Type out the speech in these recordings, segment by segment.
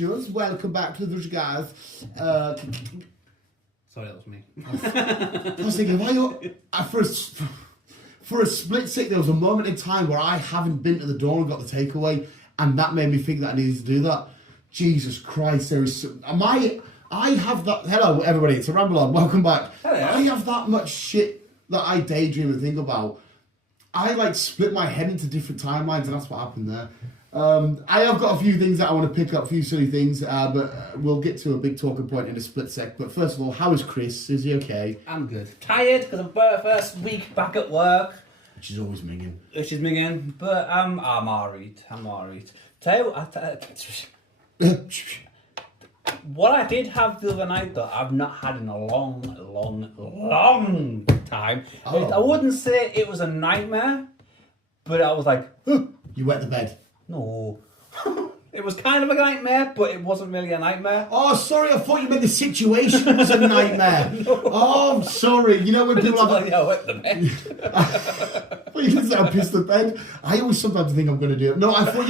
listeners. Welcome back to the Guyz. Sorry, that was me. I was thinking, for a split second, there was a moment in time where I haven't been to the door and got the takeaway, and that made me think that I needed to do that. Jesus Christ, there is I have that. Hello, everybody. It's a Ramble on. Welcome back. Hello. I have that much shit that I daydream and think about. I split my head into different timelines, and that's what happened there. I have got a few things that I want to pick up, a few silly things, but we'll get to a big talking point in a split sec. But first of all, how is Chris? Is he okay? I'm good. Tired because I'm first week back at work. Which is always minging. Which is minging, but I'm alright. I'm alright. Tell you what I did have the other night that I've not had in a long time. Oh. I wouldn't say it was a nightmare, but I was like, You wet the bed. no. It was kind of a nightmare, but it wasn't really a nightmare. Oh, sorry, I thought you meant the situation was a nightmare. No. Oh, I'm sorry. You know when people have... I wet the bed. Well, you said I pissed the bed. I always sometimes think I'm going to do it. No, I thought,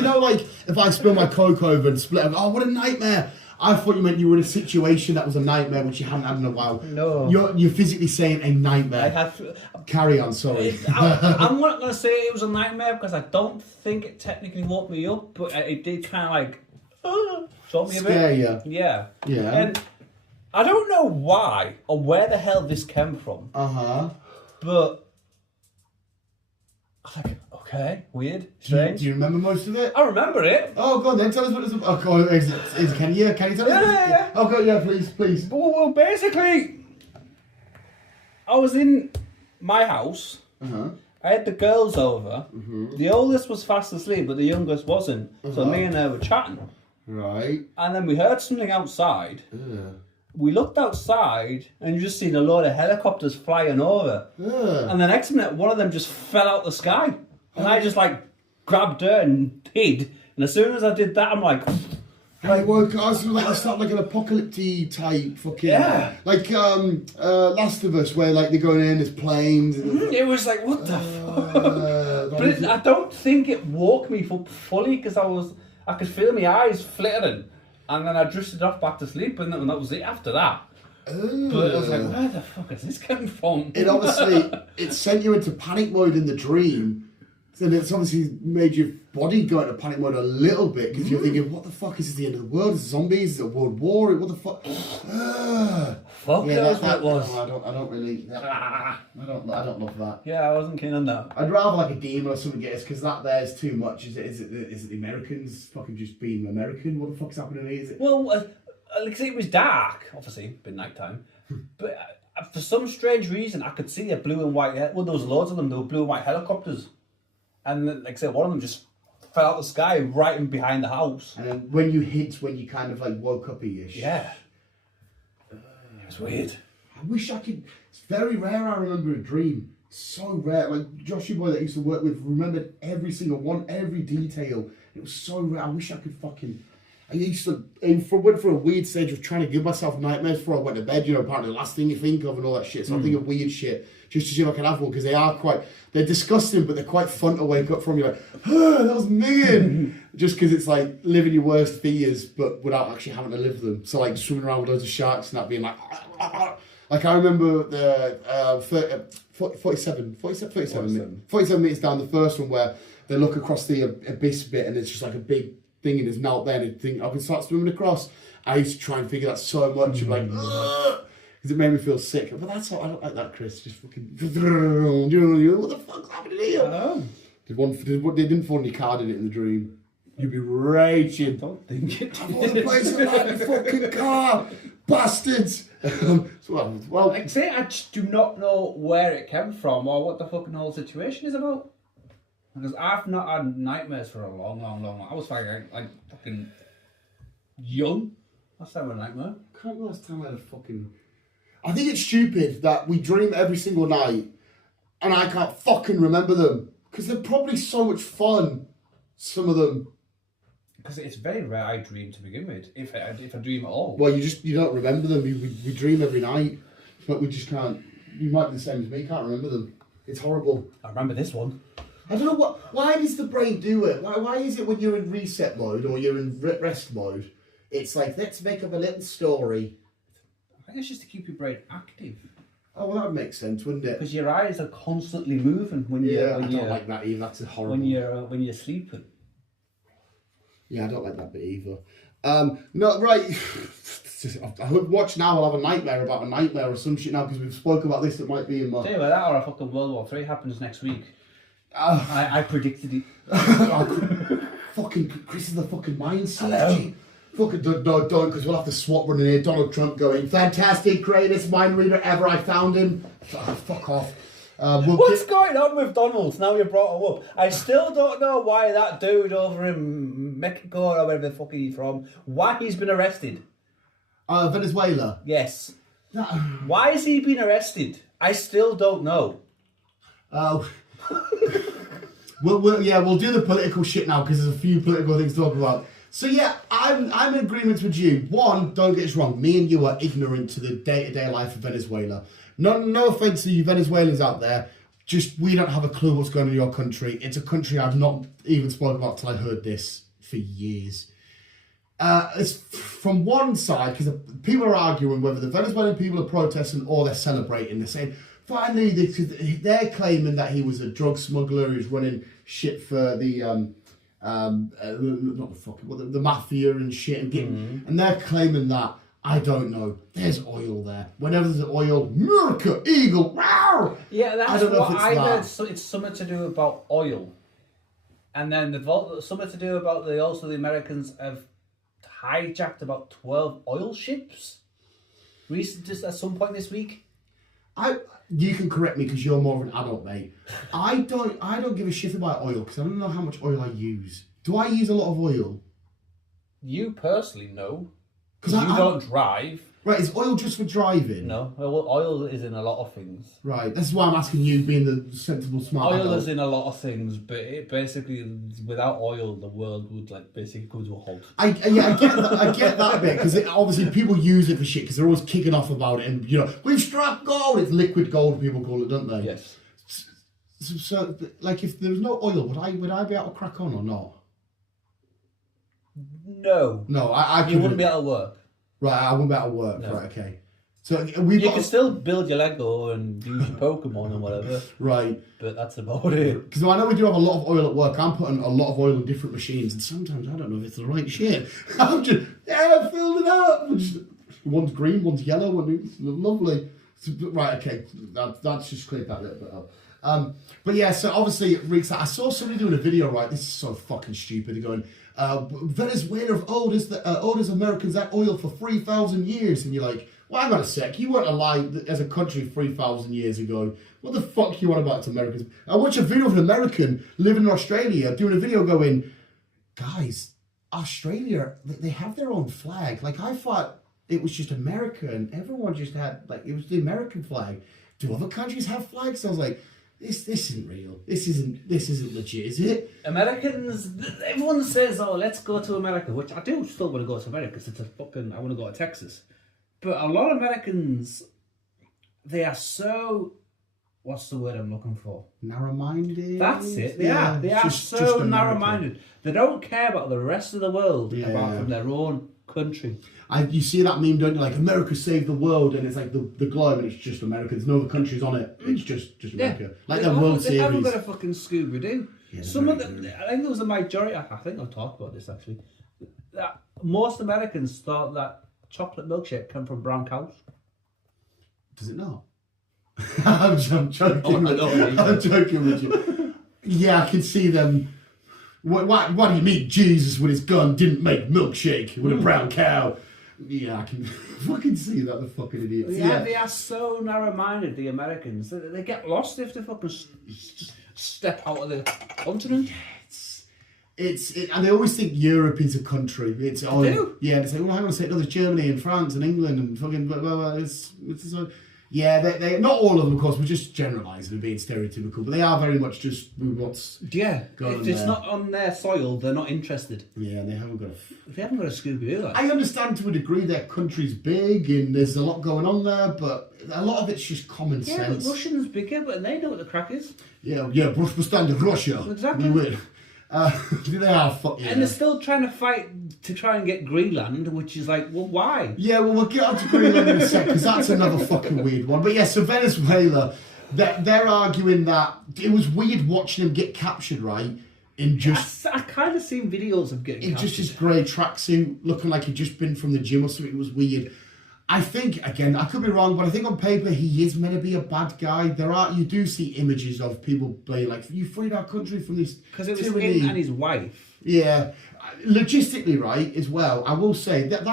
if I spill my Coke over and split it, oh, what a nightmare. I thought you meant you were in a situation that was a nightmare, which you hadn't had in a while. No. You're physically saying a nightmare. Carry on, sorry. I'm not going to say it was a nightmare because I don't think it technically woke me up, but it did kind of shock me a bit. Scare you. Yeah. Yeah. And I don't know why or where the hell this came from. Uh-huh. But I was like, okay, weird, strange. Do you remember most of it? I remember it. Oh, go on then, tell us what it's about. Oh, can you tell us? Yeah. Oh, go, yeah, please. Well, basically, I was in my house. Uh-huh. I had the girls over. Mm-hmm. The oldest was fast asleep, but the youngest wasn't. Uh-huh. So me and her were chatting. Right. And then we heard something outside. We looked outside and you just seen a load of helicopters flying over. And the next minute, one of them just fell out the sky. And I just grabbed her and hid. And as soon as I did that, I'm like... I woke up, I start like an apocalyptic type fucking... Yeah. Like Last of Us, where they're going in, there's planes. And it was like, what the fuck? But I don't think it woke me up fully because I could feel my eyes flittering. And then I drifted off back to sleep and that was it after that. But I was like, where the fuck is this coming from? It obviously, it sent you into panic mode in the dream. And it's obviously made your body go into panic mode a little bit because you're thinking, what the fuck, is this the end of the world? Is it zombies? Is it a world war? What the fuck? Fuck knows what it was. No, I don't really, I don't love that. Yeah, I wasn't keen on that. I'd rather like a demon or something get us because there's too much. Is it the Americans fucking just being American? What the fuck's happening here? Is it? Well, it was dark, obviously, been night time, but for some strange reason I could see a blue and white, there was loads of them, there were blue and white helicopters. And like I said, one of them just fell out the sky right in behind the house. And then when you kind of woke up-ish. Yeah. It was weird. I wish I could. It's very rare I remember a dream. It's so rare. Like Joshua boy that I used to work with remembered every single one, every detail. It was so rare. I wish I could fucking... I used to... went for a weird stage of trying to give myself nightmares before I went to bed. Apparently the last thing you think of and all that shit. So I think of weird shit just to see if I can have one because they're disgusting, but they're quite fun to wake up from. You're like, that was mean. Just because it's living your worst fears, but without actually having to live them. So swimming around with loads of sharks and that being like I remember the 47 meters down, the first one where they look across the abyss bit and it's just like a big thing and there's not there and they think I can start swimming across. I used to try and figure that so much. I'm like, because it made me feel sick. But that's all. I don't like that, Chris. Just fucking... What the fuck's happening here? Oh. They didn't find any card in it in the dream. You'd be raging. I don't think it I want to play some like the fucking car. Bastards. Well, like I say, I just do not know where it came from or what the fucking whole situation is about. Because I've not had nightmares for a long. I was fucking young. Last time I had a nightmare. I can't remember last time I had a fucking... I think it's stupid that we dream every single night and I can't fucking remember them. Because they're probably so much fun, some of them. Because it's very rare I dream to begin with, if I dream at all. Well, you don't remember them. We dream every night, but we just can't. You might be the same as me, can't remember them. It's horrible. I remember this one. I don't know why does the brain do it? Why is it when you're in reset mode or you're in rest mode, It's like, let's make up a little story. I think it's just to keep your brain active. Oh, well, that would make sense, wouldn't it? Because your eyes are constantly moving when you're... I don't like that either. That's horrible. When you're sleeping. Yeah, I don't like that bit either. No, right. I watch now. I'll have a nightmare about a nightmare or some shit now because we've spoke about this. It might be in my. Tell you what, that or a fucking World War III happens next week. I predicted it. Fucking Chris is the fucking mind siege. Fucking don't, because we'll have the SWAT running here. Donald Trump going, fantastic, greatest mind reader ever. I found him. Oh, fuck off. What's going on with Donald? Now you brought him up. I still don't know why that dude over in Mexico or wherever the fuck he's from, why he's been arrested. Venezuela. Yes. Why has he been arrested? I still don't know. We'll do the political shit now because there's a few political things to talk about. So yeah, I'm in agreement with you. One, don't get us wrong, me and you are ignorant to the day-to-day life of Venezuela. No offense to you Venezuelans out there, just we don't have a clue what's going on in your country. It's a country I've not even spoken about till I heard this for years. It's from one side, because people are arguing whether the Venezuelan people are protesting or they're celebrating. They're saying, finally, they're claiming that he was a drug smuggler who's running shit for the the mafia and shit, and they're claiming that. I don't know. There's oil there. Whenever there's oil, America, Eagle, rawr! Yeah, that's I don't know what if it's I that. heard. So it's something to do about oil, and then something to do about the Americans have hijacked about 12 oil ships. Just at some point this week. You can correct me because you're more of an adult, mate. I don't give a shit about oil because I don't know how much oil I use. Do I use a lot of oil? You personally, no. Because you don't drive. Right, is oil just for driving? No, oil is in a lot of things. Right, that's why I'm asking you, being the sensible, smart Oil adult. is in a lot of things, but it basically, without oil, the world would basically come to a halt. I get that bit, because obviously people use it for shit, because they're always kicking off about it, and, we've struck gold! It's liquid gold, people call it, don't they? Yes. So if there was no oil, would I be able to crack on or not? No. No, I You wouldn't be able to work. Right, I wouldn't be able to work. No. Right, okay. So you can still build your Lego and use your Pokemon and whatever. Right. But that's about it. Because I know we do have a lot of oil at work. I'm putting a lot of oil in different machines, and sometimes I don't know if it's the right shit. I'm just, I filled it up. One's green, one's yellow, it's lovely. Right, okay. That's just cleared that little bit up. But yeah, so obviously, Reeks, I saw somebody doing a video, right? This is so fucking stupid. They're going, Venezuela have owed us Americans that oil for 3,000 years. And you're like, well, hang on a sec. You weren't alive as a country 3,000 years ago. What the fuck you want about to Americans? I watched a video of an American living in Australia doing a video going, guys, Australia, they have their own flag. Like, I thought it was just America and everyone just had, it was the American flag. Do other countries have flags? I was like, This isn't real. This isn't legit, is it? Americans, everyone says, oh, let's go to America, which I do still want to go to America because I want to go to Texas. But a lot of Americans, they are so, what's the word I'm looking for? Narrow-minded? That's it. They are so narrow-minded. They don't care about the rest of the world apart from their own country. You see that meme, don't you? Like, America saved the world, and it's like the globe, and it's just America. There's no other countries on it. It's just America. Like their World Series. They haven't got a fucking Scooby-Doo. Yeah, I think there was a majority, I think I've talked about this actually, that most Americans thought that chocolate milkshake came from brown cows. Does it not? I'm joking. I'm joking with you. Yeah, I can see them. What do you mean Jesus with his gun didn't make milkshake with a brown cow? Yeah, I can fucking see that, the fucking idiots. Yeah, they are so narrow-minded, the Americans. They get lost if they fucking step out of the continent. Yeah, and they always think Europe is a country. They do? Yeah, they say, well, hang on a second, there's Germany and France and England and fucking blah, blah, blah. Yeah, they not all of them, of course. We're just generalising and being stereotypical, but they are very much just what's going on. If it's not on their soil, they're not interested. Yeah, they haven't got If they haven't got a Scooby-Doo, I understand to a degree their country's big and there's a lot going on there, but a lot of it's just common sense. Yeah, Russians bigger, but they know what the crack is. Yeah, Russian Russia. Exactly. We win. They are fucking. And they're still trying to fight to try and get Greenland, which is like, well, why? Yeah, well, we'll get on to Greenland in a sec, because that's another fucking weird one. But yeah, so Venezuela, they're arguing that it was weird watching them get captured, right? In just... I kind of seen videos of getting captured. Just his grey tracksuit, looking like he'd just been from the gym or something. It was weird. I think, again, I could be wrong, but I think on paper he is meant to be a bad guy. You do see images of people playing like, you freed our country from this because it was tyranny. him and his wife. Yeah. Logistically, right, as well, I will say that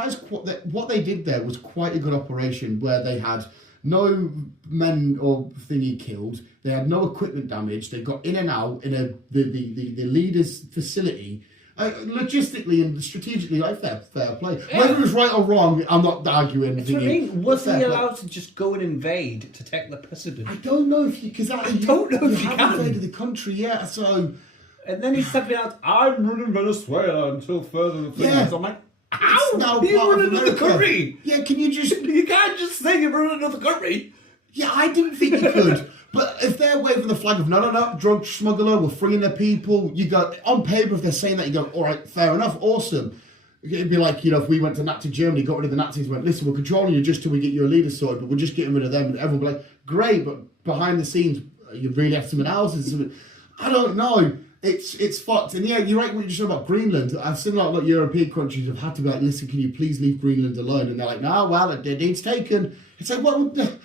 what they did there was quite a good operation where they had no men or thingy killed. They had no equipment damage. They got in and out in the leader's facility. Logistically and strategically, like fair play. Yeah. Whether it was right or wrong, I'm not arguing. That's what I mean. Was he allowed to just go and invade to take the president? I don't know if you, because I don't know if you haven't invaded the country yet. So, and then he's stepping out. I'm running Venezuela until further. Yeah. I'm like, how? Now you're running another country. Yeah, can you just? You can't just say you're running another country. Yeah, I didn't think you could. But if they're waving the flag of no, drug smuggler, we're freeing the people, you go, on paper, if they're saying that, you go, all right, fair enough, awesome. It'd be like, if we went to Nazi Germany, got rid of the Nazis, went, listen, we're controlling you just till we get your leaders sorted, but we're just getting rid of them. And everyone would be like, great, but behind the scenes, you really have someone else. I don't know. It's fucked. And yeah, you're right what you just said about Greenland. I've seen like European countries have had to be like, listen, can you please leave Greenland alone? And they're like, no, well, the deed's taken. It's like, what would the...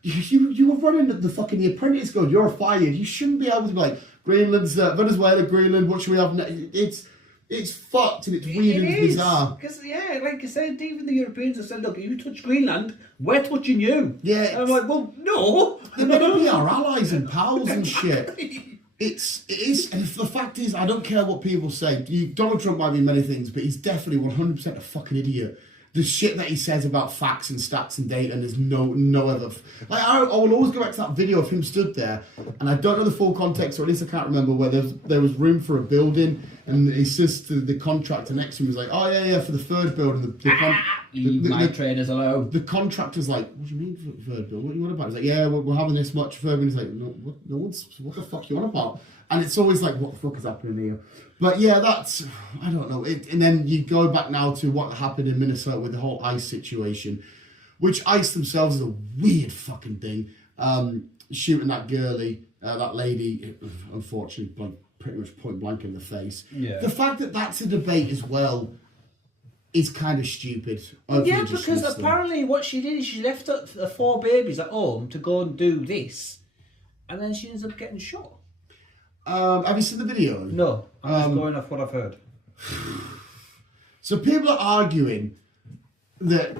You were running the Apprentice Guild. You're fired. You shouldn't be able to be like Greenland's Venezuela, Greenland. What should we have? It's fucked and it's weird and it's bizarre. Because like I said, even the Europeans have said, look, if you touch Greenland, we're touching you. Yeah. And I'm like, well, no. They're meant to be our allies and pals and shit. It is, and the fact is, I don't care what people say. Donald Trump might be many things, but he's definitely 100% a fucking idiot. The shit that he says about facts and stats and data, and there's no other... I will always go back to that video of him stood there, and I don't know the full context, or at least I can't remember, where there was room for a building, and he says to the contractor next to him, he's like, oh yeah, for the third building. My traders alone. The contractor's like, what do you mean for the third building? What do you want about? He's like, yeah, we're having this much further. And he's like, no, what the fuck you on about? And it's always like, what the fuck is happening here? But yeah, I don't know. And then you go back now to what happened in Minnesota with the whole ICE situation, which ICE themselves is a weird fucking thing. Shooting that girlie, that lady, unfortunately, pretty much point blank in the face. Yeah. The fact that that's a debate as well is kind of stupid. Yeah, because apparently what she did is she left the 4 babies at home to go and do this, and then she ends up getting shot. Have you seen the video? No, I'm just going off what I've heard. So people are arguing that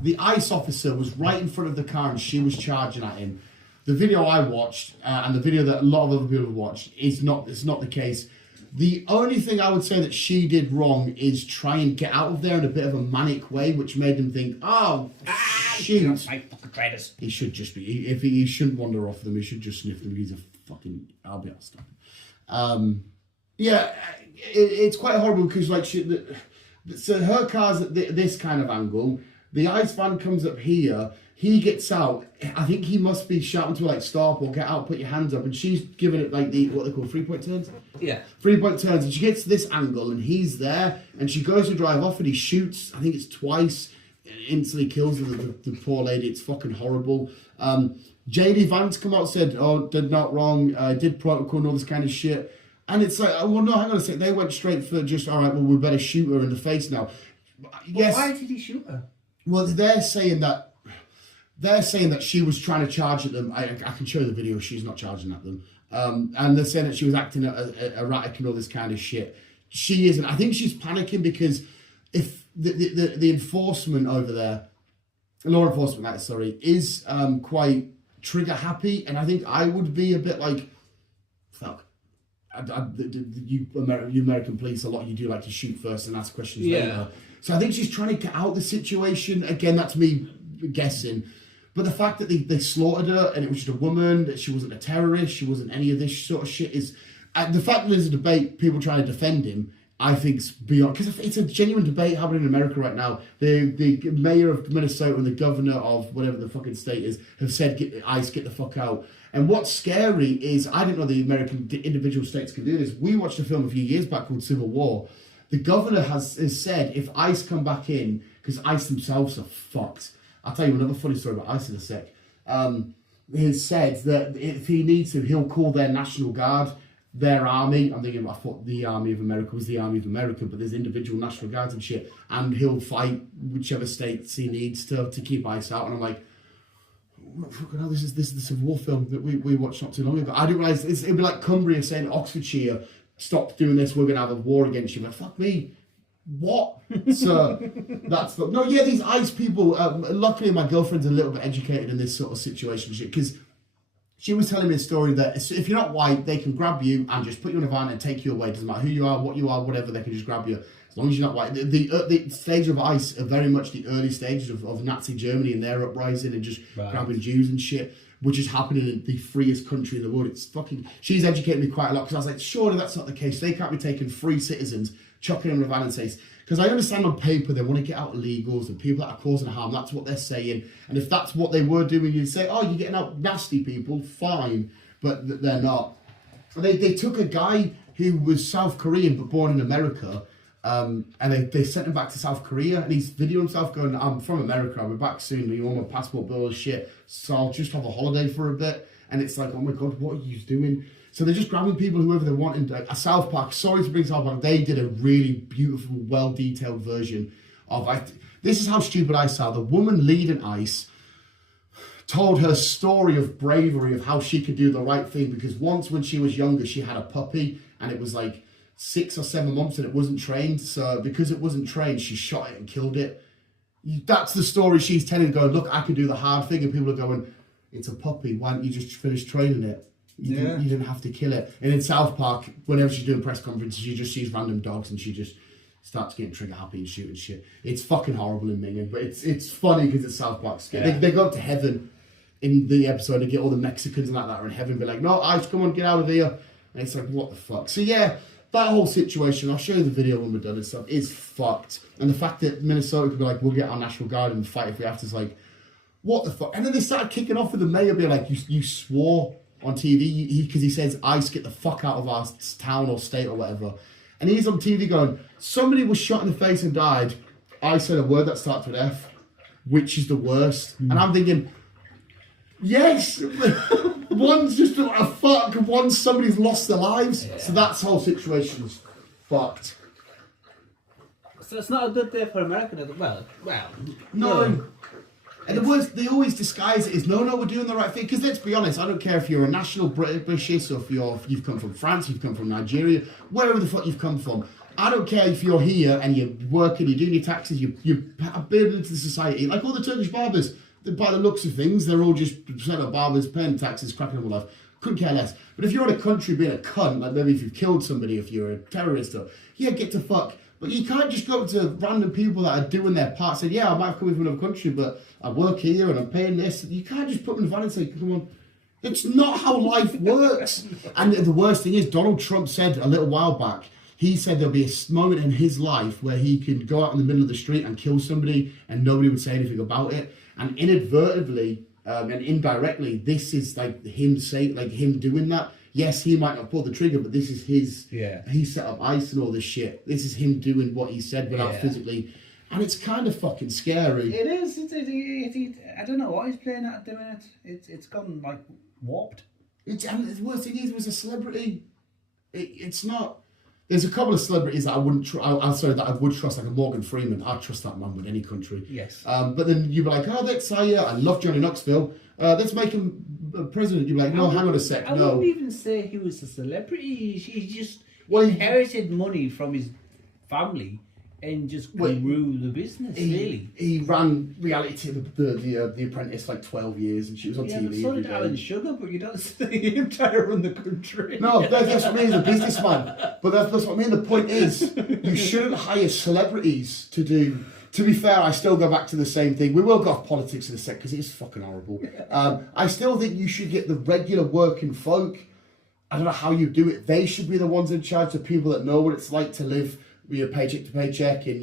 the ICE officer was right in front of the car and she was charging at him. The video I watched, and the video that a lot of other people have watched, it's not the case. The only thing I would say that she did wrong is try and get out of there in a bit of a manic way, which made him think, oh, shoot. He should just be, if he shouldn't wander off them, he should just sniff them. He's a fucking, I'll be able to stop him. Yeah, it's quite horrible because like so her car's at this kind of angle. The ICE van comes up here. He gets out. I think he must be shouting to her like stop or get out, put your hands up, and she's giving it like what they call 3-point turns. Yeah, 3-point turns, and she gets to this angle, and he's there, and she goes to drive off, and he shoots. I think it's twice. Instantly kills the poor lady. It's fucking horrible. JD Vance come out and said, oh, did not wrong, did protocol and all this kind of shit. And it's like, oh, well, no, hang on a sec. They went straight for just, all right, well, we better shoot her in the face now. Yes. Why did he shoot her? Well, they're saying that she was trying to charge at them. I can show the video. She's not charging at them. And they're saying that she was acting erratic and all this kind of shit. She isn't. I think she's panicking because if the enforcement over there, law enforcement, is quite trigger happy, and I think I would be a bit like, fuck. You American police, a lot of you do like to shoot first and ask questions later. So I think she's trying to get out of the situation. Again, that's me guessing. But the fact that they slaughtered her and it was just a woman, that she wasn't a terrorist, she wasn't any of this sort of shit is... the fact that there's a debate, people trying to defend him, I think is beyond... Because it's a genuine debate happening in America right now. The mayor of Minnesota and the governor of whatever the fucking state is have said, ICE, get the fuck out. And what's scary is, I didn't know the American individual states can do this. We watched a film a few years back called Civil War. The governor has said if ICE come back in, because ICE themselves are fucked. I'll tell you another funny story about ICE in a sec. He has said that if he needs to, he'll call their National Guard, their army. I thought the Army of America was the Army of America, but there's individual National Guards and shit. And he'll fight whichever states he needs to keep ICE out. And I'm like, fucking hell, this is the Civil War film that we watched not too long ago. I didn't realise it'd be like Cumbria saying Oxfordshire, stop doing this, we're going to have a war against you. But fuck me, what? So these ICE people, luckily my girlfriend's a little bit educated in this sort of situation, because she was telling me a story that if you're not white, they can grab you and just put you in a van and take you away. Doesn't matter who you are, what you are, whatever, they can just grab you. As long as you're not white. The stage of ICE are very much the early stages of Nazi Germany and their uprising and just grabbing Jews and shit, which is happening in the freest country in the world. It's fucking... She's educated me quite a lot, because I was like, surely that's not the case. They can't be taking free citizens, chucking them in a van and saying... Because I understand on paper they want to get out illegals and people that are causing harm. That's what they're saying. And if that's what they were doing, you'd say, oh, you're getting out nasty people, fine. But they're not. They took a guy who was South Korean but born in America, and they sent him back to South Korea, and he's videoing himself going, I'm from America, I'll be back soon, you want my passport bill and shit, so I'll just have a holiday for a bit. And it's like, oh my God, what are you doing? So they're just grabbing people, whoever they want. In a South Park, sorry to bring South Park, they did a really beautiful, well-detailed version of... This is how stupid ICE are. The woman leading ICE told her story of bravery, of how she could do the right thing, because once when she was younger, she had a puppy, and it was like 6 or 7 months, and it wasn't trained. So because it wasn't trained, she shot it and killed it. That's the story she's telling, going, look, I can do the hard thing. And people are going, it's a puppy, why don't you just finish training it? You didn't have to kill it. And in South Park, whenever she's doing press conferences, she just sees random dogs and she just starts getting trigger happy and shooting shit. It's fucking horrible in Mingin, but it's funny because it's South Park. Yeah. They go up to heaven in the episode and get all the Mexicans and that are in heaven, be like, no, ICE, come on, get out of here. And it's like, what the fuck? So yeah, that whole situation, I'll show you the video when we're done and stuff, is fucked. And the fact that Minnesota could be like, we'll get our National Guard and fight if we have to, is like, what the fuck? And then they started kicking off with the mayor being like, you swore on TV, because he says, ICE, get the fuck out of our town or state or whatever. And he's on TV going, somebody was shot in the face and died. I said a word that starts with F, which is the worst. And I'm thinking, yes, one's just a fuck, one's somebody's lost their lives. Yeah. So that whole situation's fucked. So it's not a good day for America. Well, no. And the worst, they always disguise it as, no, we're doing the right thing. Because let's be honest, I don't care if you're a national British, or if you've come from France, you've come from Nigeria, wherever the fuck you've come from. I don't care if you're here and you're working, you're doing your taxes, you're building into the society. Like all the Turkish barbers, by the looks of things, they're all just set up barbers, paying taxes, cracking them all life. Couldn't care less. But if you're in a country being a cunt, like maybe if you've killed somebody, if you're a terrorist, or get to fuck. But you can't just go to random people that are doing their part, saying, yeah, I might have come from another country, but I work here and I'm paying this. You can't just put them in the van and say, come on. It's not how life works. And the worst thing is, Donald Trump said a little while back, he said there'll be a moment in his life where he can go out in the middle of the street and kill somebody and nobody would say anything about it. And inadvertently and indirectly, this is like him doing that. Yes, he might not pull the trigger, but this is his... Yeah. He set up ICE and all this shit. This is him doing what he said without physically... And it's kind of fucking scary. It is. I don't know what he's playing at the minute. It's gone, like, warped. And the worst thing is, it was a celebrity. It's not... There's a couple of celebrities that I wouldn't... that I would trust, like a Morgan Freeman. I'd trust that man with any country. Yes. But then you'd be like, oh, let's say... I love Johnny Knoxville. Let's make him president. You'd be like, no, hang on a sec, I wouldn't even say he was a celebrity. He just inherited money from his family and just grew the business, really. He ran reality the Apprentice for like 12 years, and she was on TV. But so did Alan Sugar, but you don't see him trying to run the country. No, that's what I mean, he's a businessman. But that's what I mean. The point is, you shouldn't hire celebrities to do... To be fair, I still go back to the same thing. We will go off politics in a sec because it's fucking horrible. I still think you should get the regular working folk. I don't know how you do it. They should be the ones in charge, the people that know what it's like to live paycheck to paycheck and,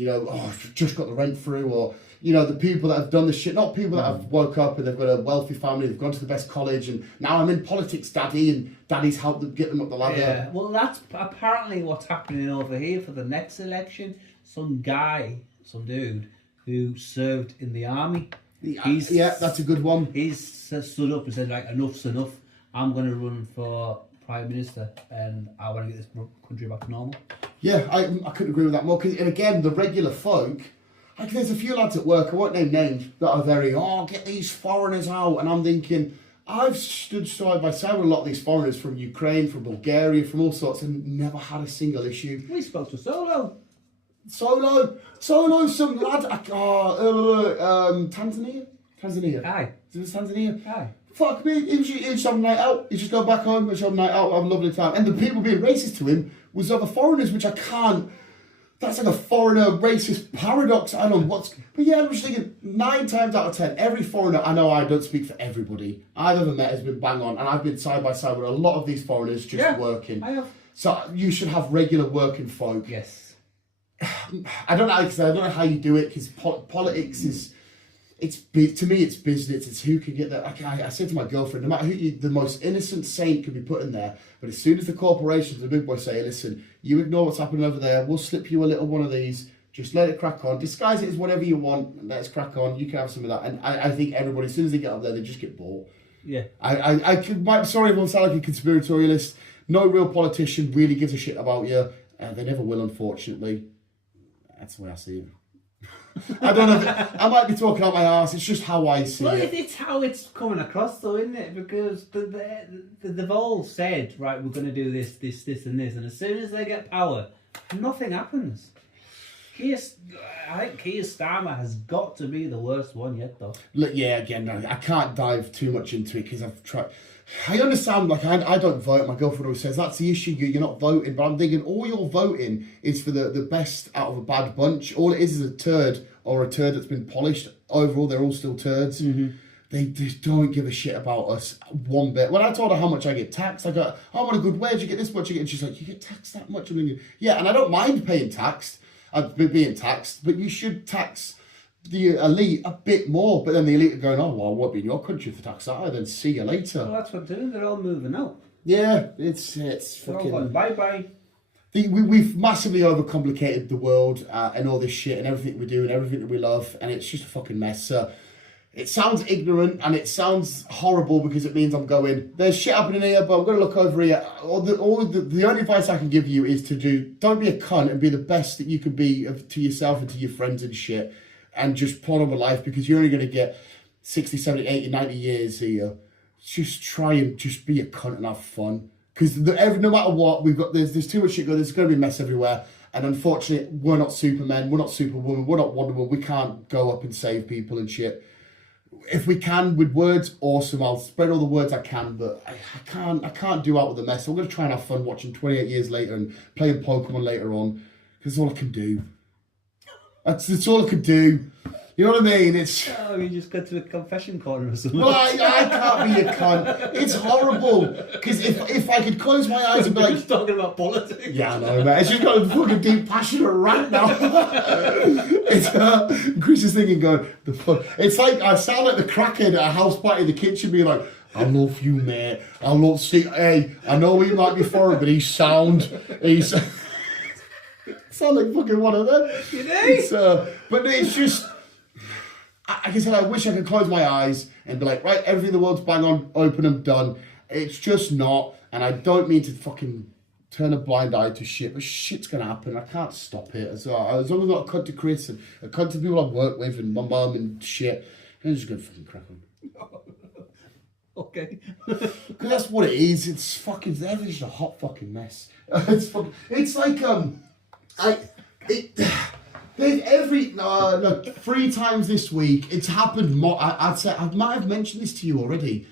just got the rent through, or you know, the people that have done the shit, not people that have woke up and they've got a wealthy family, they've gone to the best college, and now I'm in politics, Daddy, and Daddy's helped them get them up the ladder. Yeah, well, that's apparently what's happening over here for the next election. Some dude who served in the army. Yeah, that's a good one. He's stood up and said, like, enough's enough. I'm going to run for Prime Minister and I want to get this country back to normal. Yeah, I couldn't agree with that more. And again, the regular folk, like there's a few lads at work, I won't name names, that are very, get these foreigners out. And I'm thinking, I've stood side by side with a lot of these foreigners from Ukraine, from Bulgaria, from all sorts, and never had a single issue. We spoke to Solo, some lad, Tanzania. Aye. Is it Tanzania? Aye. Fuck me, he was just having a night out. He just go back home, just have a night out, have a lovely time. And the people being racist to him was other foreigners, which I can't. That's like a foreigner racist paradox. I don't know what's. But yeah, I'm just thinking 9 times out of 10, every foreigner, I know I don't speak for everybody, I've ever met has been bang on. And I've been side by side with a lot of these foreigners just working. I have. So you should have regular working folk. Yes. I don't know how you do it, because politics is. To me, it's business. It's who can get that. I said to my girlfriend, no matter who the most innocent saint could be put in there, but as soon as the corporations, the big boys say, listen, you ignore what's happening over there, we'll slip you a little one of these, just let it crack on, disguise it as whatever you want, and let's crack on, you can have some of that. And I think everybody, as soon as they get up there, they just get bought. Yeah. I'm sorry if I sound like a conspiratorialist. No real politician really gives a shit about you. They never will, unfortunately. That's the way I see it. I don't know. I might be talking out my arse. It's just how I see it. It's how it's coming across, though, isn't it? Because they've all said, right, we're going to do this, and this, and as soon as they get power, nothing happens. I think Keir Starmer has got to be the worst one yet, though. Look, yeah, again, I can't dive too much into it because I've tried. I understand, like, I don't vote. My girlfriend always says, that's the issue, you're not voting. But I'm thinking, all you're voting is for the best out of a bad bunch. All it is a turd, or a turd that's been polished. Overall, they're all still turds. Mm-hmm. They just don't give a shit about us one bit. When I told her how much I get taxed, I go, oh, what a good wage, you get this much. And she's like, you get taxed that much? I'm thinking, yeah, and I don't mind paying tax, being taxed, but you should tax the elite a bit more. But then the elite are going, oh, well, I won't be in your country for tax that. Then see you later. Well, that's what they're doing. They're all moving out. Yeah, it's they're fucking. all going bye-bye. We've massively overcomplicated the world and all this shit and everything we do and everything that we love, and it's just a fucking mess. So it sounds ignorant and it sounds horrible because it means I'm going, there's shit happening here, but I'm going to look over here. The only advice I can give you is don't be a cunt and be the best that you can be to yourself and to your friends and shit, and just plod on with life, because you're only going to get 60, 70, 80, 90 years here. Just try and just be a cunt and have fun. Because no matter what, there's too much shit going. There's going to be mess everywhere, and unfortunately, we're not Supermen, we're not Superwoman, we're not Wonder Woman. We can't go up and save people and shit. If we can with words, awesome. I'll spread all the words I can, but I can't do out with the mess. I'm going to try and have fun watching 28 Years Later and playing Pokemon later on, because that's all I can do. That's all I can do. You know what I mean? It's. Oh, you just go to a confession corner or something. Well, I can't be a cunt. It's horrible. Because if I could close my eyes and be like. Just talking about politics. Yeah, I know, man. It's just got a fucking deep, passionate rant now. It's Chris is thinking, going, the fuck. It's like I sound like the crackhead at a house party in the kitchen, being like, I love you, mate. I love. Hey, I know he might be foreign, but he's sound. He's. Sound like fucking one of them. You know? But it's just. Like I said, I wish I could close my eyes and be like, right, everything in the world's bang on, open and done. It's just not, and I don't mean to fucking turn a blind eye to shit, but shit's going to happen. I can't stop it. As long as I'm not a cunt to Chris and a cunt to people I work with and my mum and shit, I'm just going to fucking crack on. Okay. Because that's what it is. It's fucking, everything's a hot fucking mess. It's like, There's 3 times this week, it's happened more. I'd say, I might have mentioned this to you already.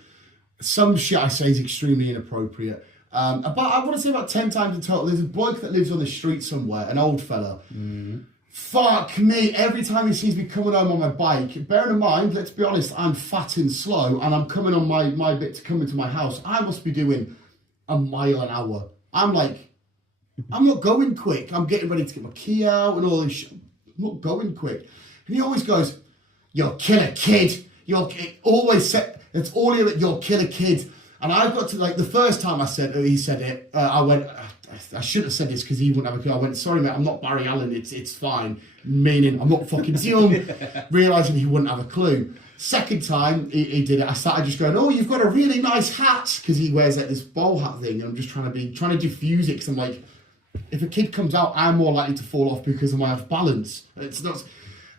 Some shit I say is extremely inappropriate. I want to say about 10 times in total. There's a bloke that lives on the street somewhere, an old fella. Mm. Fuck me, every time he sees me coming home on my bike, bearing in mind, let's be honest, I'm fat and slow, and I'm coming on my bit to come into my house. I must be doing a mile an hour. I'm not going quick. I'm getting ready to get my key out and all this shit. I'm not going quick. And he always goes, you'll kill a kid. Always said, it's all here that you'll kill a kid. And I got to, like, the first time he said it, I went, I shouldn't have said this because he wouldn't have a clue. I went, sorry mate, I'm not Barry Allen, it's fine. Meaning, I'm not fucking young. Realising he wouldn't have a clue. Second time he did it, I started just going, oh, you've got a really nice hat. Because he wears like this bowl hat thing. And I'm just trying to diffuse it. Because I'm like, if a kid comes out, I'm more likely to fall off because of my off balance. It's not.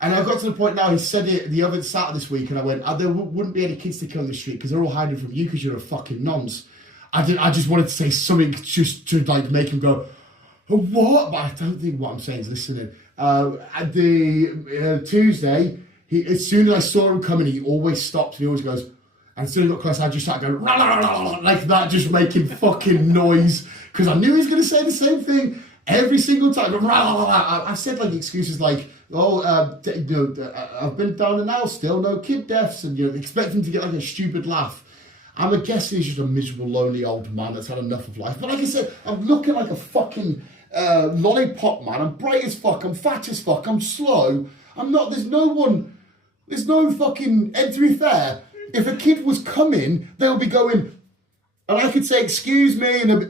And I got to the point now, he said it the other Saturday this week, and I went, there wouldn't be any kids to kill on the street because they're all hiding from you because you're a fucking nonce. I just wanted to say something just to like make him go, what? But I don't think what I'm saying is listening. At the Tuesday, as soon as I saw him coming, he always stops and he always goes, and as soon as I got close, I just started going, rah, rah, rah, rah, like that, just making fucking noise because I knew he was going to say the same thing every single time. Rah, rah, rah. I said like excuses like, I've been down and out still, no kid deaths, and expect him to get like a stupid laugh. I'm guessing he's just a miserable, lonely old man that's had enough of life. But like I said, I'm looking like a fucking lollipop man. I'm bright as fuck, I'm fat as fuck, I'm slow. I'm not, there's no fucking, and to be fair, if a kid was coming, they'll be going, and I could say, excuse me, and they'll be,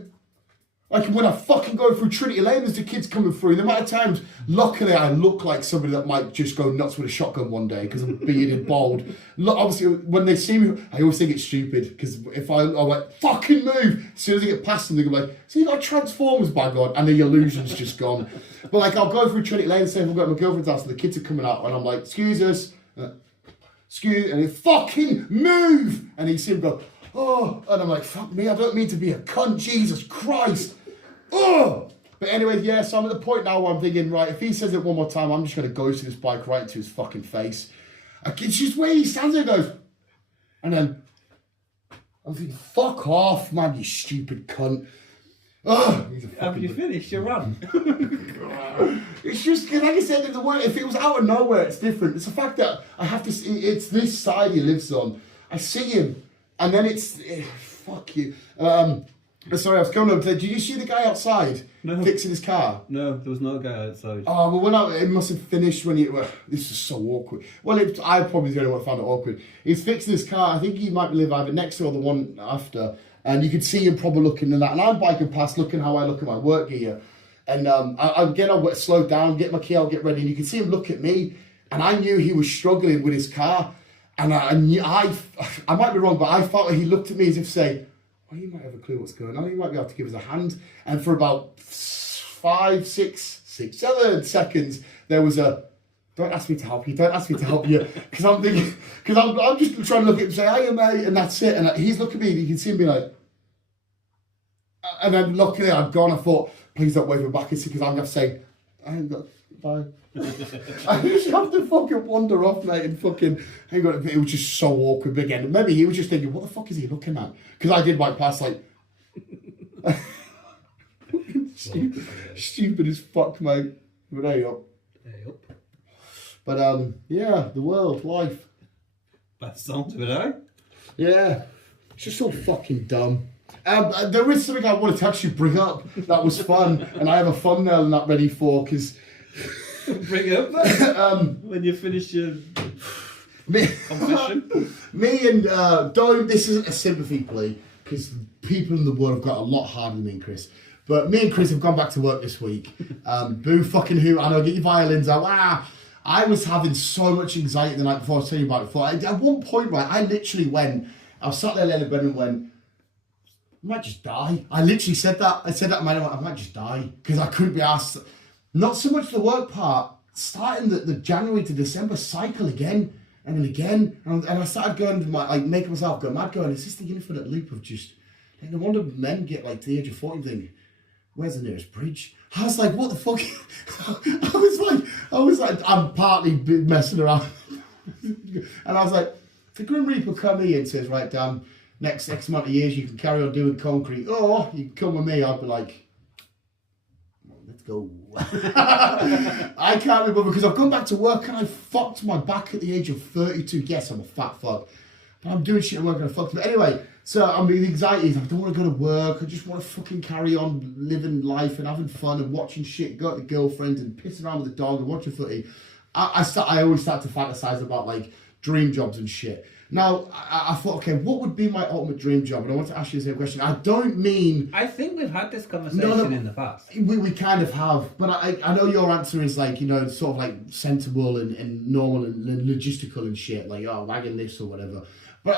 like when I fucking go through Trinity Lane, there's the kids coming through. The amount of times, luckily, I look like somebody that might just go nuts with a shotgun one day because I'm bearded, bald. Look, obviously, when they see me, I always think it's stupid because if I like, fucking move, as soon as I get past them, they go like, so you got Transformers, by God, and the illusion's just gone. But like, I'll go through Trinity Lane and say, if I've got my girlfriend's house and the kids are coming out, and I'm like, excuse us, and they fucking move, and you see him go, oh, and I'm like, fuck me, I don't mean to be a cunt, Jesus Christ. Oh! But anyway, yeah, so I'm at the point now where I'm thinking, right, if he says it one more time, I'm just going to go to this bike right into his fucking face. It's just where he stands there and goes, and then I'm thinking, fuck off, man, you stupid cunt. Oh, have you finished your run? It's just, like I said, if it was out of nowhere, it's different. It's the fact that I have to see, it's this side he lives on. I see him, and then fuck you. Sorry, I was going up. Did you see the guy outside fixing his car? No, there was no guy outside. Oh, well, it must have finished when this is so awkward. Well, I probably the only one who found it awkward. He's fixing his car. I think he might live either next to or the one after. And you could see him probably looking at that. And I'm biking past, looking how I look at my work gear. And I slowed down, get my key out, get ready. And you could see him look at me. And I knew he was struggling with his car. And I might be wrong, but I felt like he looked at me as if to say, well, you might have a clue what's going on. You might be able to give us a hand. And for about 5, 6, 7 seconds, there was a, don't ask me to help you, don't ask me to help you. Because I'm thinking, I'm just trying to look at him and say, hiya mate, and that's it. And he's looking at me and you can see him be like, and then luckily I'd gone, I thought, please don't wave me back because I'm going to have to say, I ain't got, bye. I just have to fucking wander off, mate, and fucking hang on. It was just so awkward again. Maybe he was just thinking, what the fuck is he looking at? Because I did right past, like, stupid as fuck, mate. But there you go. But yeah, the world, life. That sounds of it, eh? Yeah, it's just so fucking dumb. There is something I wanted to actually bring up that was fun, and I have a thumbnail and that ready for because. Bring it up then. When you finish your confession. Me and don't. This isn't a sympathy plea because people in the world have got a lot harder than me and Chris. But me and Chris have gone back to work this week. Boo fucking who? I know. Get your violins out. I was having so much anxiety the night before. I was telling you about it before. At one point, right, I literally went. I was sat there laying in bed and went, I might just die. I literally said that. I said that to my I might just die because I couldn't be asked. Not so much the work part, starting the January to December cycle again and then again. And I started going to making myself go mad going, is this the infinite loop of just, like, no wonder men get like to the age of 40 and think, where's the nearest bridge? I was like, what the fuck? I was like, I'm partly messing around. And I was like, if the Grim Reaper come here and says, right, Dan, next X amount of years you can carry on doing concrete, or you can come with me, I'd be like, go. I can't remember because I've gone back to work and I fucked my back at the age of 32. Yes, I'm a fat fuck. But I'm doing shit I'm not going to fuck. But anyway, so the anxiety is I don't want to go to work. I just want to fucking carry on living life and having fun and watching shit, go to the girlfriend and pissing around with the dog and watching footy. I always start to fantasize about like dream jobs and shit. Now, I thought, okay, what would be my ultimate dream job? And I want to ask you the same question. I don't mean... I think we've had this conversation in the past. We kind of have. But I know your answer is like, you know, sort of like sensible and normal and logistical and shit. Like, oh, wagon this or whatever. But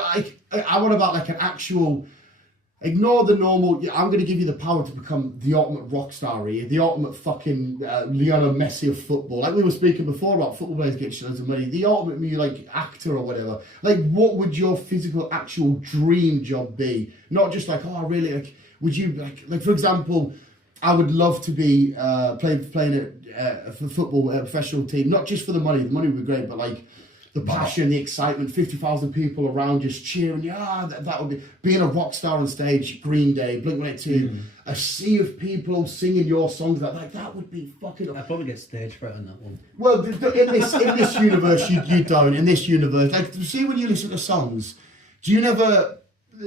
I want about like an actual... Ignore the normal, I'm going to give you the power to become the ultimate rock star here, the ultimate fucking Lionel Messi of football. Like we were speaking before about football players getting loads of money, the ultimate like actor or whatever. Like what would your physical actual dream job be? Not just like, oh really, like would you, like for example, I would love to be playing for football, a professional team, not just for the money would be great, but like, the passion, the excitement, 50,000 people around just cheering. Yeah, that would be being a rock star on stage. Green Day, Blink-182, a sea of people singing your songs. That would be fucking. I'd probably get stage fright on that one. Well, in this universe, you don't. In this universe, like see when you listen to songs, do you never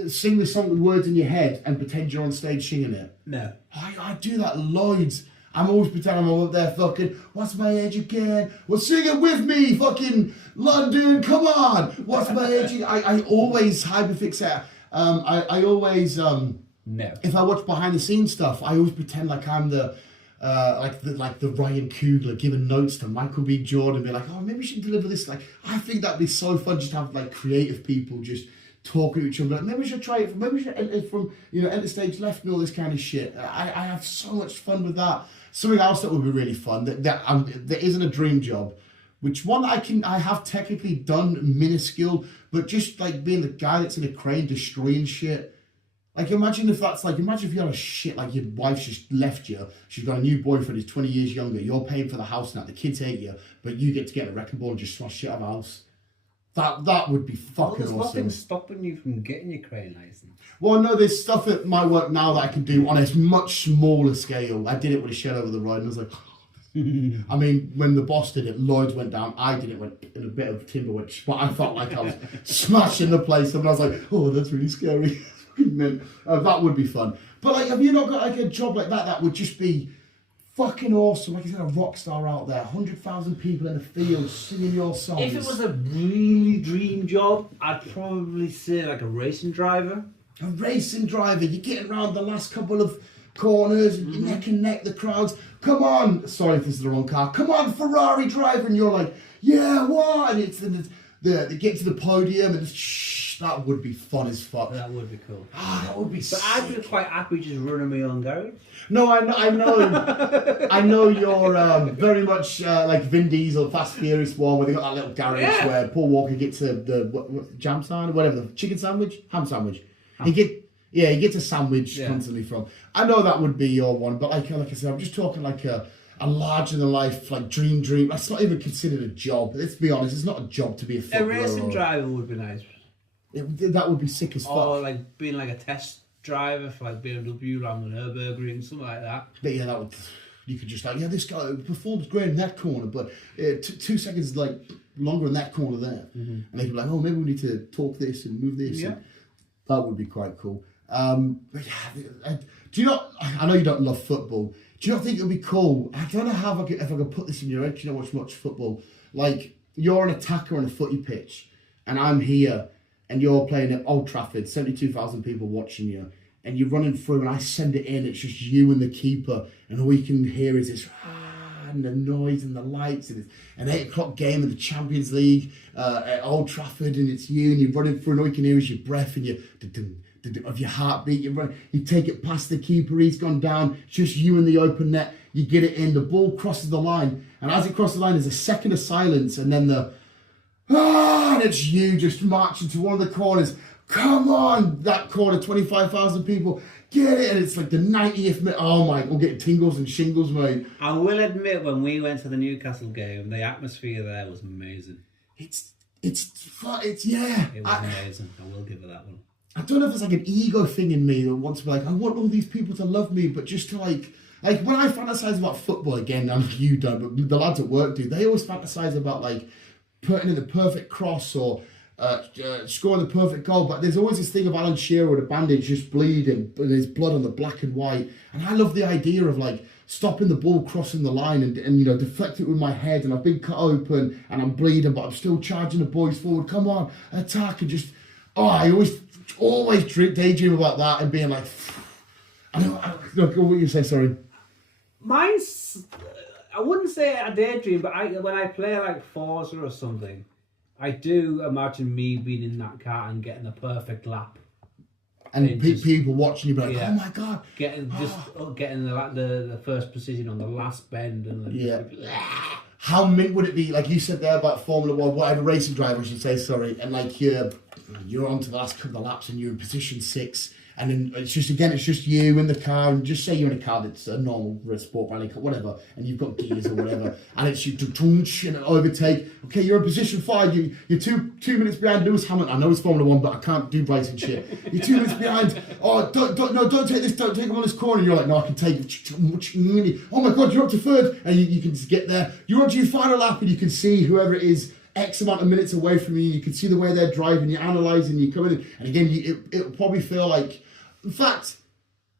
sing the song with words in your head and pretend you're on stage singing it? No. I do that loads. I'm always pretending I'm up there fucking, what's my age again? Well, sing it with me, fucking London, come on. What's my age? I always hyperfixate. I always, no. If I watch behind the scenes stuff, I always pretend like I'm the Ryan Coogler giving notes to Michael B. Jordan, be like, oh, maybe we should deliver this. Like, I think that'd be so fun just to have like creative people just talking to each other. Like, maybe we should try it. Maybe we should enter from, enter stage left and all this kind of shit. I have so much fun with that. Something else that would be really fun that isn't a dream job, which one I have technically done minuscule, but just like being the guy that's in a crane destroying shit. Like imagine if you had a shit, like your wife's just left you, she's got a new boyfriend who's 20 years younger, you're paying for the house now, the kids hate you, but you get to get a wrecking ball and just smash shit out of the house. That would be fucking awesome. There's nothing stopping you from getting your crane license. Well, no, there's stuff at my work now that I can do on a much smaller scale. I did it with a shed over the road, and I was like, I mean, when the boss did it, Lloyd's went down. I did it in a bit of timber, but I felt like I was smashing the place, and I was like, oh, that's really scary. That would be fun. But like, have you not got like a job like that would just be fucking awesome? Like you said, a rock star out there, 100,000 people in the field singing your songs. If it was a really dream job, I'd probably say like a racing driver. A racing driver, you're getting around the last couple of corners, and you're neck and neck the crowds. Come on, sorry if this is the wrong car. Come on, Ferrari driver, and you're like, yeah, what? And they get to the podium, and that would be fun as fuck. That would be cool. That would be. But sick. I'd be quite happy just running my own garage. No, I know, I know you're very much like Vin Diesel, Fast Furious 1, where they got that little garage where Paul Walker gets the jam sandwich, whatever, the chicken sandwich, ham sandwich. He gets a sandwich constantly from. I know that would be your one, but like I said, I'm just talking like a larger than life like dream. That's not even considered a job. Let's be honest, it's not a job to be a footballer. A racing driver would be nice. That would be sick as fuck. Or like being like a test driver for like BMW, Ramble, Nürburgring, something like that. But yeah, that would. You could just like, this guy performs great in that corner, but 2 seconds like longer in that corner there, and they could be like, oh, maybe we need to talk this and move this. Yeah. That would be quite cool. But yeah, do you not? I know you don't love football. Do you not think it would be cool? I don't know if I could put this in your head. You don't watch much football. Like you're an attacker on a footy pitch, and I'm here, and you're playing at Old Trafford, 72,000 people watching you, and you're running through, and I send it in. It's just you and the keeper, and all you can hear is this. And the noise and the lights, and it's an 8 o'clock game of the Champions League at Old Trafford, and it's you, and you're running through, and all you can hear is your breath and of your heartbeat. You take it past the keeper, he's gone down, it's just you in the open net, you get it in, the ball crosses the line, and as it crosses the line, there's a second of silence, and then and it's you just marching to one of the corners. Come on, that corner, 25,000 people. Get it, and it's like the 90th minute. Oh my, we're getting tingles and shingles, mate. I will admit, when we went to the Newcastle game, the atmosphere there was amazing. It's yeah. It was amazing. I will give it that one. I don't know if it's like an ego thing in me that wants to be like, I want all these people to love me, but just to like when I fantasize about football again, you don't, but the lads at work do. They always fantasize about like putting in the perfect cross or scoring the perfect goal, but there's always this thing of Alan Shearer with a bandage just bleeding, and there's blood on the black and white, and I love the idea of like stopping the ball crossing the line and you know, deflect it with my head, and I've been cut open and I'm bleeding, but I'm still charging the boys forward. Come on, attack. And just, I always daydream about that and being like, look, what you say, sorry. Mine's, I wouldn't say a daydream, but when I play like Forza or something, I do imagine me being in that car and getting the perfect lap. And people watching you be like, oh my God. Getting the first position on the last bend. And How mint would it be, like you said there about Formula One, whatever racing driver I should say, sorry, and like you're on to the last couple of laps and you're in position 6, and then it's just you in the car, and just say you're in a car that's a normal sport rally car, whatever, and you've got gears or whatever, and it's you and overtake. Okay, you're in position 5. You're two minutes behind Lewis Hamilton. I know it's Formula One, but I can't do racing shit. You're 2 minutes behind. Oh, don't take this. Don't take him on this corner. And you're like, no, I can take it. Oh my God, you're up to 3rd, and you can just get there. You're onto your final lap, and you can see whoever it is X amount of minutes away from you. You can see the way they're driving. You're analysing. You're coming in, and again, it'll probably feel like. In fact,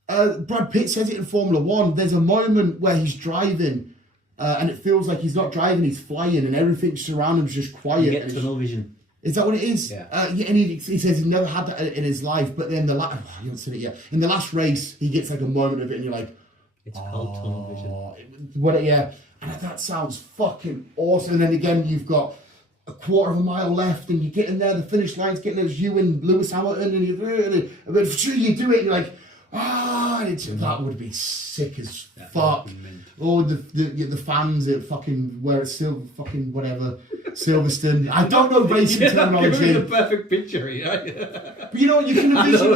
Brad Pitt says it in Formula One. There's a moment where he's driving, and it feels like he's not driving, he's flying, and everything surrounding him's just quiet. You get tunnel vision. Is that what it is? Yeah. And he says he's never had that in his life. But then you haven't seen it yet. In the last race, he gets like a moment of it, and you're like, it's called tunnel vision. And that sounds fucking awesome. And then again, you've got a quarter of a mile left, and you get in there, the finish line's getting there, it's you and Lewis Hamilton, and you do it, and you're like, that would be sick as fuck. Or the fans at fucking, where it's still fucking whatever, Silverstone. I don't know racing terminology. You're not giving me the perfect picture, But you know what, you can envision,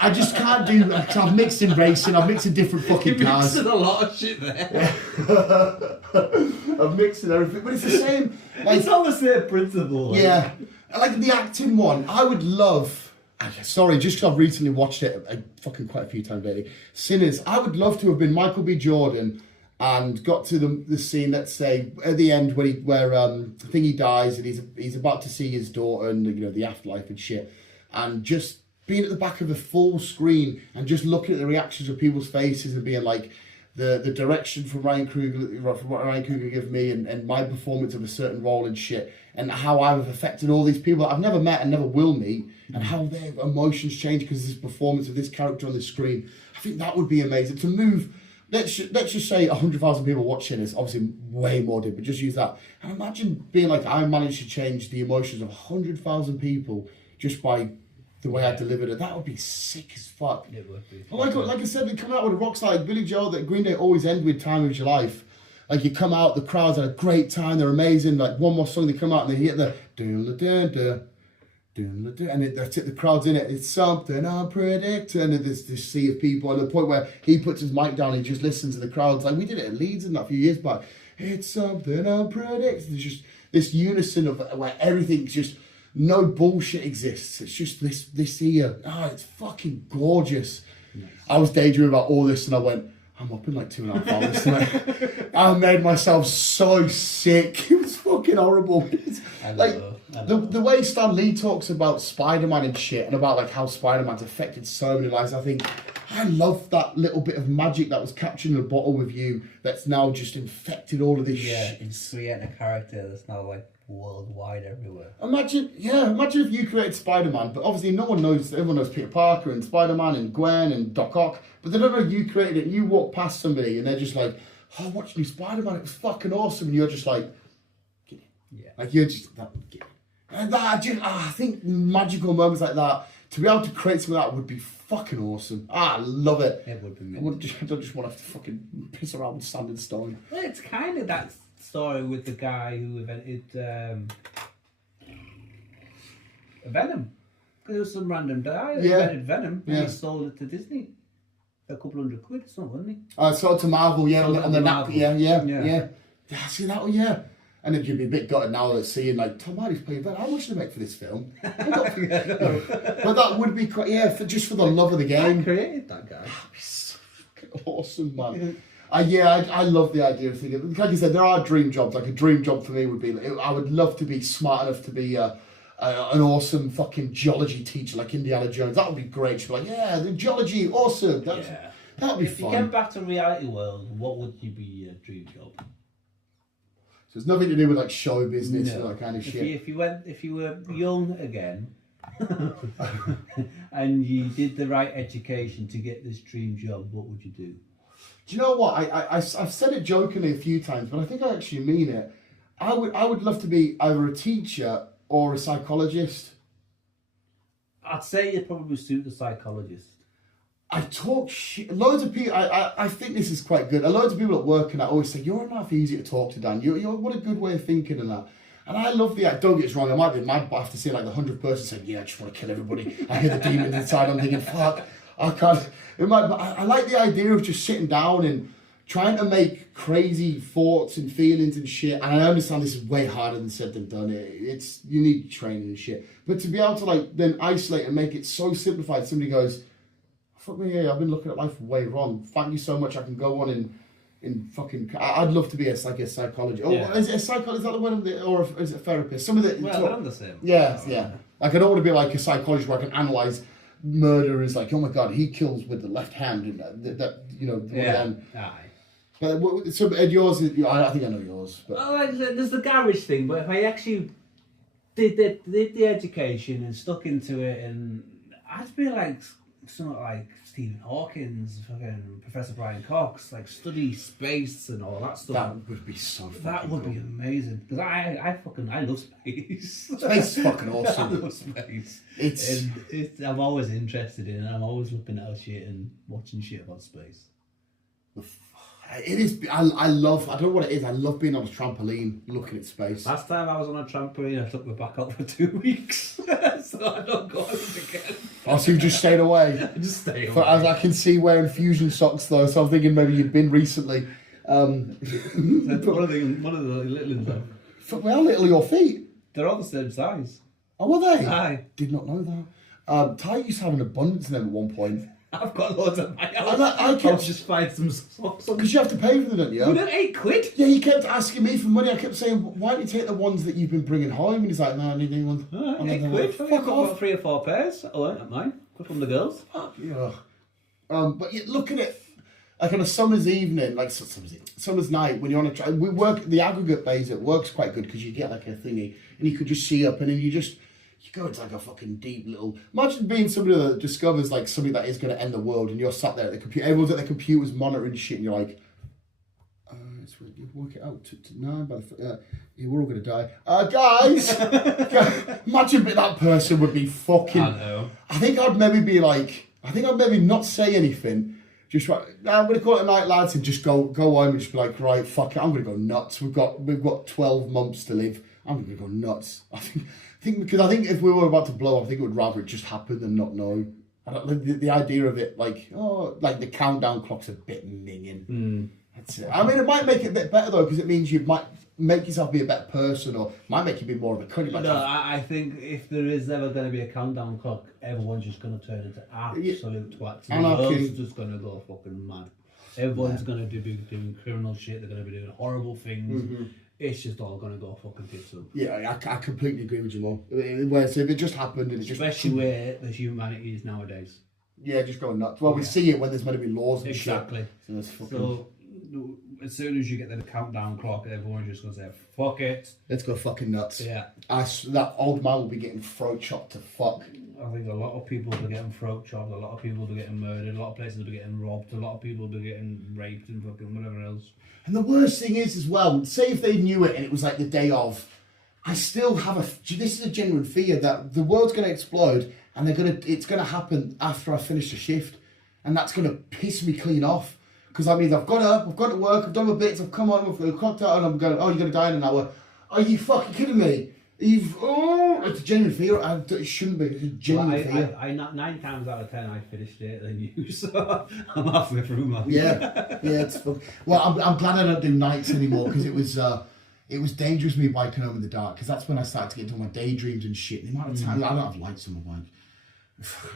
I just can't do, I've mixed in racing, I've mixed in different fucking cars. You're mixing a lot of shit there. I've mixed in everything, but it's the same. Like, it's all the same principle. Yeah. Like the acting one, I would love, sorry, just because I've recently watched it fucking quite a few times lately, Sinners, I would love to have been Michael B. Jordan and got to the scene, let's say, at the end where I think he dies and he's about to see his daughter and, you know, the afterlife and shit, and just being at the back of the full screen and just looking at the reactions of people's faces and being like, the direction from Ryan Coogler gave me and my performance of a certain role and shit, and how I've affected all these people that I've never met and never will meet, and how their emotions change because of this performance of this character on the screen. I think that would be amazing to move. Let's just say 100,000 people watching this. Obviously, way more did, but just use that. And imagine being like, I managed to change the emotions of 100,000 people just by the way I delivered it. That would be sick as fuck. It would be. Like I said, coming out with a rock star like Billy Joel, that Green Day always end with Time of Your Life. Like, you come out, the crowds had a great time, they're amazing. Like, one more song, they come out and they hit the and that's it, the crowd's in it. It's something unpredictable. And there's this sea of people, and the point where he puts his mic down and he just listens to the crowds. Like, we did it at Leeds in that a few years back. It's something unpredictable. There's just this unison of where everything's just, no bullshit exists. It's just this here. It's fucking gorgeous. Nice. I was daydreaming about all this and I went, I'm up in like 2.5 hours tonight. I made myself so sick. It was fucking horrible. The way Stan Lee talks about Spider-Man and shit, and about like how Spider-Man's affected so many lives, I think I love that little bit of magic that was captured in a bottle with you that's now just infected all of this shit. It's creating a character that's now like worldwide everywhere. Imagine if you created Spider-Man, but obviously everyone knows Peter Parker and Spider-Man and Gwen and Doc Ock, but they don't know you created it. You walk past somebody and they're just like, oh, watch new Spider-Man, it was fucking awesome, and you're just like, get it. Yeah. Like, you're just, get it. And I think magical moments like that, to be able to create something like that would be fucking awesome. I love it. It would be. I don't just want to have to fucking piss around with sand and stone. Well, it's kind of that story with the guy who invented Venom. Because there was some random guy that invented Venom and he sold it to Disney for a couple $100 or something, wasn't he? Sold to Marvel, on the napkin, yeah. See that one, yeah. And then you'd be a bit gutted now that seeing like Tom Hardy's playing Venom. How much did they make for this film? But that would be quite, just for the love of the game. I created that guy. That'd be so fucking awesome, man. I love the idea of thinking. Like you said, there are dream jobs. Like, a dream job for me would be, I would love to be smart enough to be an awesome fucking geology teacher like Indiana Jones. That would be great. She'd be like, the geology, awesome. That'd be If you fun. came back to reality world, what would you be your dream job? So it's nothing to do with like show business and that kind of If shit. if you were young again, and you did the right education to get this dream job, what would you do? Do you know what? I've said it jokingly a few times, but I think I actually mean it. I would love to be either a teacher or a psychologist. I'd say you'd probably suit the psychologist. I talk shit. Loads of people. I think this is quite good. Loads of people at work and I always say, "You're not easy to talk to, Dan. You're what a good way of thinking and that." And I love the. Don't get us wrong. I might be mad, but I have to see like the 100th person saying, "Yeah, I just want to kill everybody." I hear the demons inside. I'm thinking, "Fuck, I can't." I like the idea of just sitting down and trying to make crazy thoughts and feelings and shit. And I understand this is way harder than said than done. It's you need training and shit. But to be able to like then isolate and make it so simplified, somebody goes, "Fuck me, yeah, I've been looking at life way wrong. Thank you so much. I can go on and fucking. I'd love to be a psychologist. Yeah. Or is it a psychologist? Is that the one, or is it a therapist? Some of the Well, they're on the same. Yeah. Like I don't want to be like a psychologist where I can analyze murderers. Like, oh my god, he kills with the left hand, and that you know. Aye. But so yours is. I think I know yours. But Well, there's the garage thing, but if I actually did the education and stuck into it, and I'd be like something like Stephen Hawking's, fucking Professor Brian Cox, like study space and all that stuff. that would be so. That would be amazing because I love space. Space is fucking I awesome. love space. It's I'm always interested in it. I'm always looking at shit and watching shit about space. It is. I love. I don't know what it is. I love being on a trampoline, looking at space. Last time I was on a trampoline, I took my back out for 2 weeks, so I don't go on it again. Oh, so you just stayed away. I just stay away. But as I can see wearing fusion socks though, so I'm thinking maybe you've been recently. One of the little ones. Fuck, how little are your feet? They're all the same size. Oh, were they? Aye. Did not know that. Ty used to have an abundance of them at one point. I've got loads of my house. I kept- I'll just find some socks. Because you have to pay for them, don't you? You know, £8. Yeah, he kept asking me for money. I kept saying, why don't you take the ones that you've been bringing home? And he's like, no, I need new ones. And then I'm like, £8. fuck I've got off. 3 or 4 pairs. Oh, not mine. From the girls. Fuck yeah. But you look at it, like on a summer's evening, like summer's night, when you're on a we work, the aggregate base, it works quite good because you get like a thingy and you could just see up and then you go into like a fucking deep little. Imagine being somebody that discovers like something that is going to end the world, and you're sat there at the computer. Everyone's at their computers monitoring shit, and you're like, you work it out to 9 by the. Yeah, we're all going to die. Guys, imagine that person would be fucking. I know. I think I'd maybe not say anything. Just right, I'm going to call it a night, lads, and just go home and just be like, right, fuck it, I'm going to go nuts. We've got 12 months to live. I'm going to go nuts. I think if we were about to blow up, I think it would rather it just happen than not know. I don't, the idea of it, like the countdown clock's a bit minging. That's it. I mean, it might make it a bit better though, because it means you might make yourself be a better person, or might make you be more of a cunt. No, I think if there is ever going to be a countdown clock, everyone's just going to turn into absolute twats. The world's just going to go fucking mad. Everyone's going to be doing criminal shit. They're going to be doing horrible things. Mm-hmm. It's just all going to go fucking tits up. Yeah, I completely agree with you, Mo. Whereas if it just happened and it just... Especially where the humanity is nowadays. Yeah, just going nuts. Well, we see it when there's meant to be laws and exactly. shit. So as soon as you get the countdown clock, everyone's just going to say, fuck it. Let's go fucking nuts. Yeah. That old man will be getting throat chopped to fuck. I think a lot of people will be getting throat chopped, a lot of people will be getting murdered, a lot of places will be getting robbed, a lot of people will be getting raped and fucking whatever else. And the worst thing is as well, say if they knew it and it was like the day of, I still have this is a genuine fear that the world's going to explode and it's going to happen after I finish the shift, and that's going to piss me clean off. Because that means I've got up, I've gone to work, I've done my bits, I've come on, I've clocked out, and I'm going, oh, you're going to die in an hour. Are you fucking kidding me? It's a genuine fear. It shouldn't be. It's a genuine fear. I 9 times out of 10 I finished it than you, so I'm halfway through, man. Yeah, it's fun. Well, I'm glad I don't do nights anymore, because it was dangerous me biking home in the dark, because that's when I started to get into my daydreams and shit. The amount of times I don't have lights on my bike.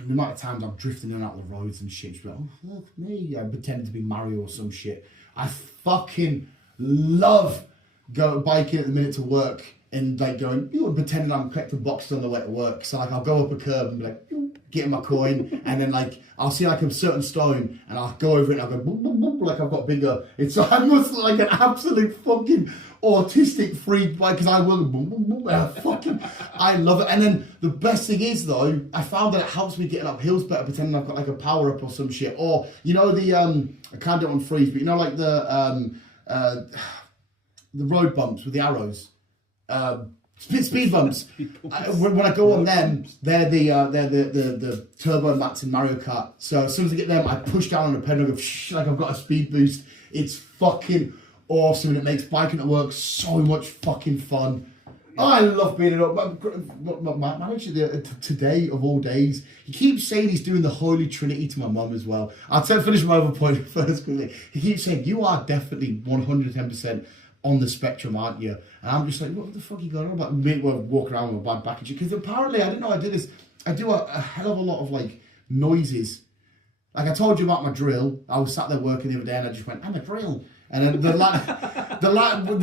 The amount of times I'm drifting in and out of the roads and shit, like, oh fuck me, I pretend to be Mario or some shit. I fucking love biking at the minute to work and like going, pretending I'm collecting boxes on the way to work. So like I'll go up a curb and be like, getting my coin, and then like I'll see like a certain stone, and I'll go over it, and I'll go boop, boop, boop, like I've got bigger. It's I must look like an absolute fucking autistic freak, like because I will boop, boop, boop, and I love it. And then the best thing is though, I found that it helps me getting up hills better, pretending I've got like a power up or some shit. Or you know the I can't do it on freeze, but you know like the road bumps with the arrows. Speed bumps. When I go on them, they're the turbo mats in Mario Kart. So as soon as I get them, I push down on the pedal and go like I've got a speed boost. It's fucking awesome, and it makes biking at work so much fucking fun. I love being it up. My manager today of all days, he keeps saying he's doing the Holy Trinity to my mum as well. I'll finish my other point first quickly. He keeps saying you are definitely 110% on the spectrum, aren't you? And I'm just like, what the fuck are you going on about? Me walking around with a bad back and shit. Because apparently, I didn't know I did this. I do a hell of a lot of like noises. Like I told you about my drill. I was sat there working the other day and I just went, I'm a drill. And then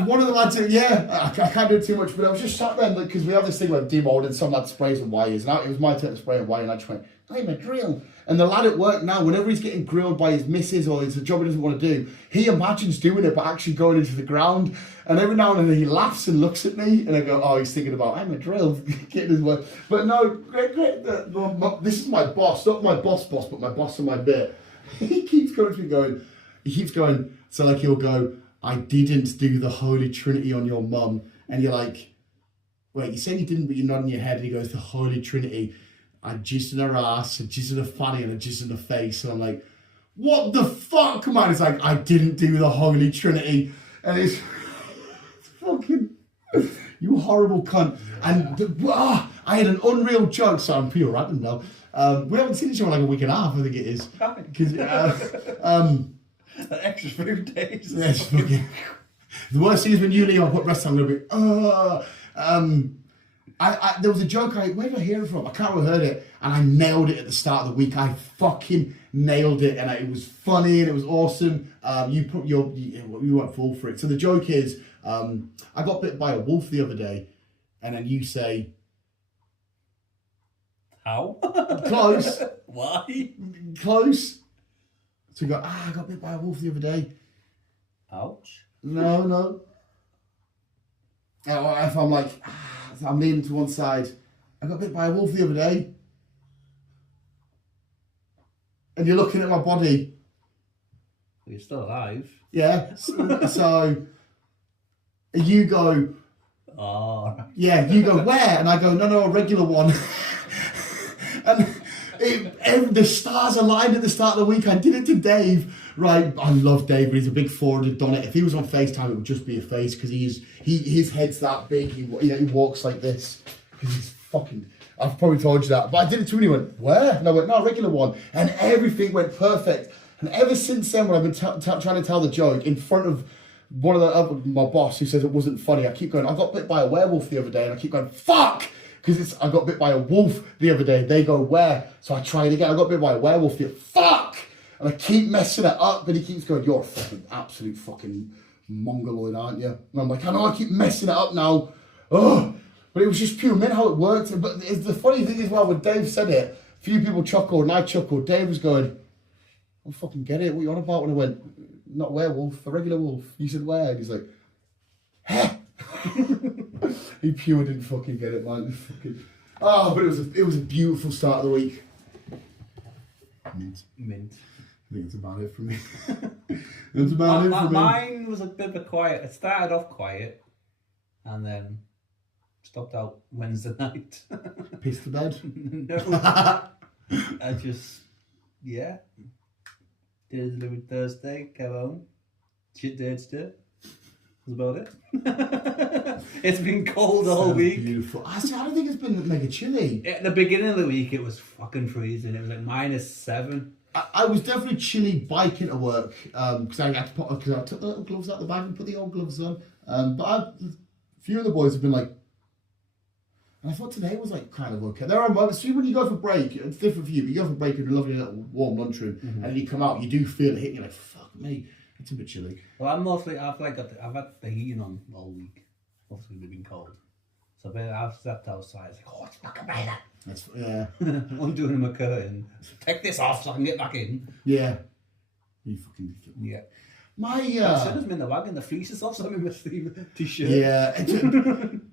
one of the lads, I can't do it too much, but I was just sat there because we have this thing like demolded, some lad sprays with wires. And it was my turn to spray a wire and I just went, I'm a drill. And the lad at work now, whenever he's getting grilled by his missus or it's a job he doesn't want to do, he imagines doing it but actually going into the ground. And every now and then he laughs and looks at me and I go, oh, he's thinking about, I'm a drill, getting his work. But no, this is my boss, not my boss, but my boss on my bit. He keeps coming to me going, so like he'll go, I didn't do the Holy Trinity on your mum. And you're like, wait, you saying you didn't, but you're nodding your head. And he goes, the Holy Trinity. I jizzed in her ass, I jizzed in her fanny, and I jizzed in her face. And I'm like, what the fuck, man? It's like, I didn't do the Holy Trinity. And it's fucking, you horrible cunt. And I had an unreal joke, so I'm pure random now. We haven't seen each other like a week and a half, I think it is. Because, extra 4 days. Yes, fucking. The worst thing is when you leave, I put rest time, I'm going to be, there was a joke, where did I hear it from? I can't remember who heard it, and I nailed it at the start of the week. I fucking nailed it, and it was funny, and it was awesome. You went full for it. So the joke is, I got bit by a wolf the other day, and then you say... How? Close. Why? Close. So you go, I got bit by a wolf the other day. Ouch. No. If I'm like... I'm leaning to one side. I got bit by a wolf the other day. And you're looking at my body. You're still alive. Yeah. So you go, oh. Yeah, you go, where? And I go, no, a regular one. And the stars aligned at the start of the week. I did it to Dave. Right, I love Dave, but he's a big 400 on it. If he was on FaceTime, it would just be a face because his head's that big. He walks like this because he's fucking. I've probably told you that, but I did it to him. And he went, where? And I went, no, a regular one, and everything went perfect. And ever since then, when I've been trying to tell the joke in front of one of my boss who says it wasn't funny, I keep going, I got bit by a werewolf the other day, and I keep going, fuck. Because I got bit by a wolf the other day. They go, where? So I try it again. I got bit by a werewolf the other day. Fuck! And I keep messing it up, but he keeps going, you're a fucking absolute fucking mongoloid, aren't you? And I'm like, I know, I keep messing it up now. Oh, but it was just pure mint how it worked. But the funny thing is, well, when Dave said it, a few people chuckled and I chuckled. Dave was going, I don't fucking get it. What are you on about? And I went, not a werewolf, a regular wolf. You said where? And he's like, heh. He pure didn't fucking get it, man. But it was a beautiful start of the week. Mint. I think it's about it for me. That's about it for me. Mine was a bit of a quiet. It started off quiet and then stopped out Wednesday night. Pissed to bed? No. I just, did a delivery Thursday, came home, shit today. That's about it. It's been cold all week. Beautiful. I don't think it's been mega chilly. At the beginning of the week, it was fucking freezing. It was like -7. I was definitely chilly biking to work because I took the little gloves out of the bag and put the old gloves on. But a few of the boys have been like, and I thought today was like kind of okay. There are moments, see when you go for break, it's different for you, but you go for break in a lovely little warm lunchroom, and then you come out, you do feel it hitting you like, fuck me, it's a bit chilly. Well, I've had the heating on all week. Obviously, they've been cold. So I've stepped outside. It's like, oh, it's fucking better. That's yeah. I'm doing him a curtain. Take this off so I can get back in. Yeah. You fucking Yeah. My As soon as I'm in the wagon, the fleece is off, so I'm in my sleeve t-shirt. yeah.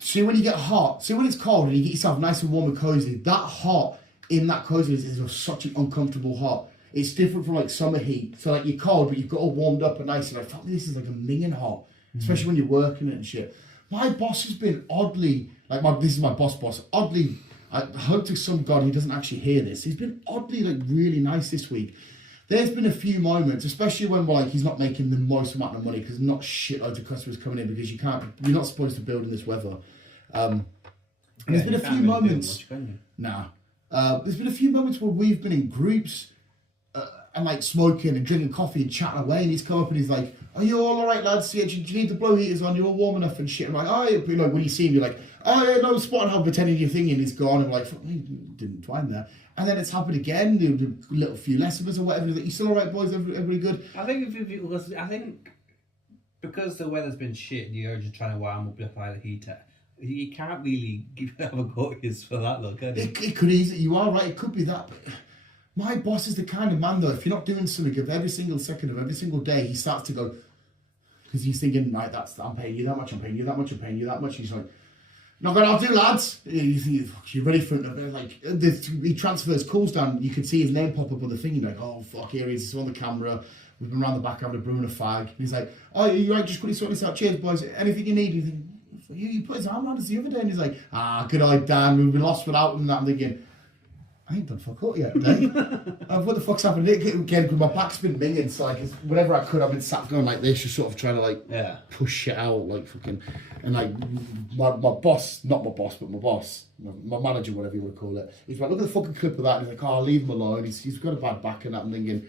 See when you get hot, see when it's cold and you get yourself nice and warm and cozy. That hot in that cozy is such an uncomfortable hot. It's different from like summer heat. So like you're cold, but you've got all warmed up and nice. And I thought this is like a minging hot, especially when you're working it and shit. My boss has been oddly like this is my boss. Oddly, I hope to some God he doesn't actually hear this. He's been oddly like really nice this week. There's been a few moments, especially when like he's not making the most amount of money because not shitloads of customers coming in because you're not supposed to build in this weather. And there's been a few moments. There's been a few moments where we've been in groups and like smoking and drinking coffee and chatting away, and he's come up and he's like, "Are you all right, lads? Yeah, do you need the blow heaters on? You're all warm enough and shit." I'm like, "Oh, yeah." You know, when you see him, you're like, "Oh, yeah, no, spotting how pretending you're thinking he's gone." I'm like, "Fuck, you didn't twine there." And then it's happened again. There were a little few less of us or whatever. He's like, "You still all right, boys? Everybody good?" I think because the weather's been shit, and you're just trying to warm up by the heater. You can't really have a go at us for that, though, can you? It could easily. You are right. It could be that. But my boss is the kind of man, though, if you're not doing something of every single second of every single day, he starts to go, because he's thinking, right, I'm paying you that much, I'm paying you that much, I'm paying you that much. He's like, "Not gonna, I'll do, lads." You think, you're ready for it. Like, he transfers calls down, you can see his name pop up on the thing, you're like, "Oh, fuck, here he is, it's on the camera. We've been around the back having a brew and a fag." And he's like, "Oh, you're right, just quickly sort this out. Cheers, boys. Anything you need?" You think, you put his arm around us the other day, and he's like, "Good eye, Dan, we've been lost without him." And that, I'm thinking, I ain't done fuck up yet, Dave. What the fuck's happened again? Because my back's been minging, so like whenever I could, I've been sat going like this, just sort of trying to like push shit out, like fucking, and like my boss, not my boss, but my boss, my manager, whatever you want to call it. He's like, "Look at the fucking clip of that." And he's like, "Oh, I'll leave him alone. He's got a bad back," and that. I'm thinking,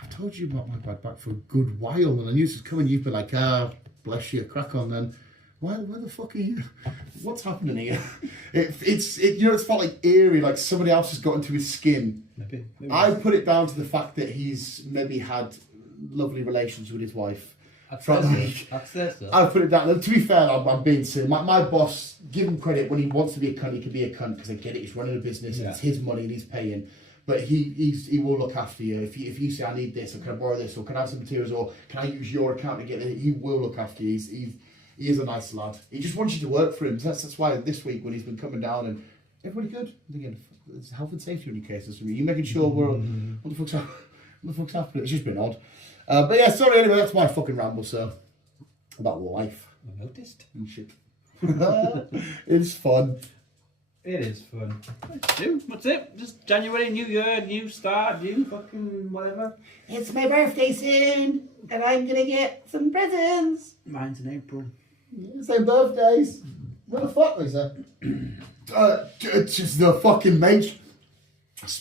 I've told you about my bad back for a good while, and I knew this was coming. You've been like, bless you, crack on then. Where the fuck are you? What's happening here? It's felt like eerie, like somebody else has got into his skin. Maybe. I put it down to the fact that he's maybe had lovely relations with his wife. I put it down. To be fair, I'm being silly. My boss, give him credit, when he wants to be a cunt, he can be a cunt because I get it. He's running a business, and it's his money, and he's paying. But he will look after you. If you say, "I need this," or "Can I borrow this," or "Can I have some materials," or "Can I use your account to get it?" He will look after you. He is a nice lad. He just wants you to work for him. So that's why this week when he's been coming down and everybody good. Again, it's health and safety in your cases for me. You making sure we're what the fuck's happening? It's just been odd. But yeah, sorry. Anyway, that's my fucking ramble, sir. About life. I noticed. And shit. It's fun. It is fun. What's it? Just January, new year, new start, new fucking whatever. It's my birthday soon, and I'm gonna get some presents. Mine's in April. Same birthdays. What the fuck was that? Just the fucking Matrix.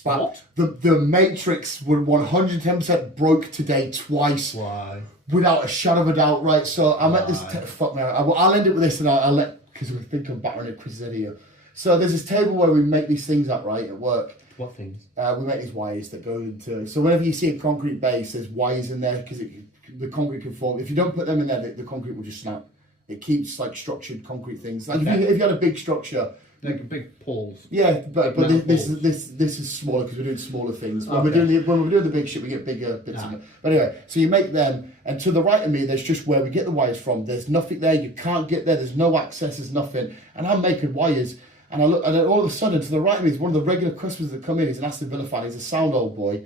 What? The Matrix were 110% broke today twice. Why? Without a shadow of a doubt, right? So I'm at this. Fuck now. I'll end it with this, and I'll let, because I think I'm battering at Chris's head here. So there's this table where we make these things up, right, at work. What things? We make these wires that go into. So whenever you see a concrete base, there's wires in there because the concrete can form. If you don't put them in there, the concrete will just snap. It keeps like structured concrete things. Like if you had a big structure, like big poles. Yeah, but this is smaller because we're doing smaller things. When we're doing the big shit, we get bigger bits of it. But anyway, so you make them, and to the right of me, there's just where we get the wires from. There's nothing there. You can't get there. There's no access. There's nothing. And I'm making wires. And I look, and then all of a sudden, to the right of me is one of the regular customers that come in. He's an Aston Villa fan. He's a sound old boy,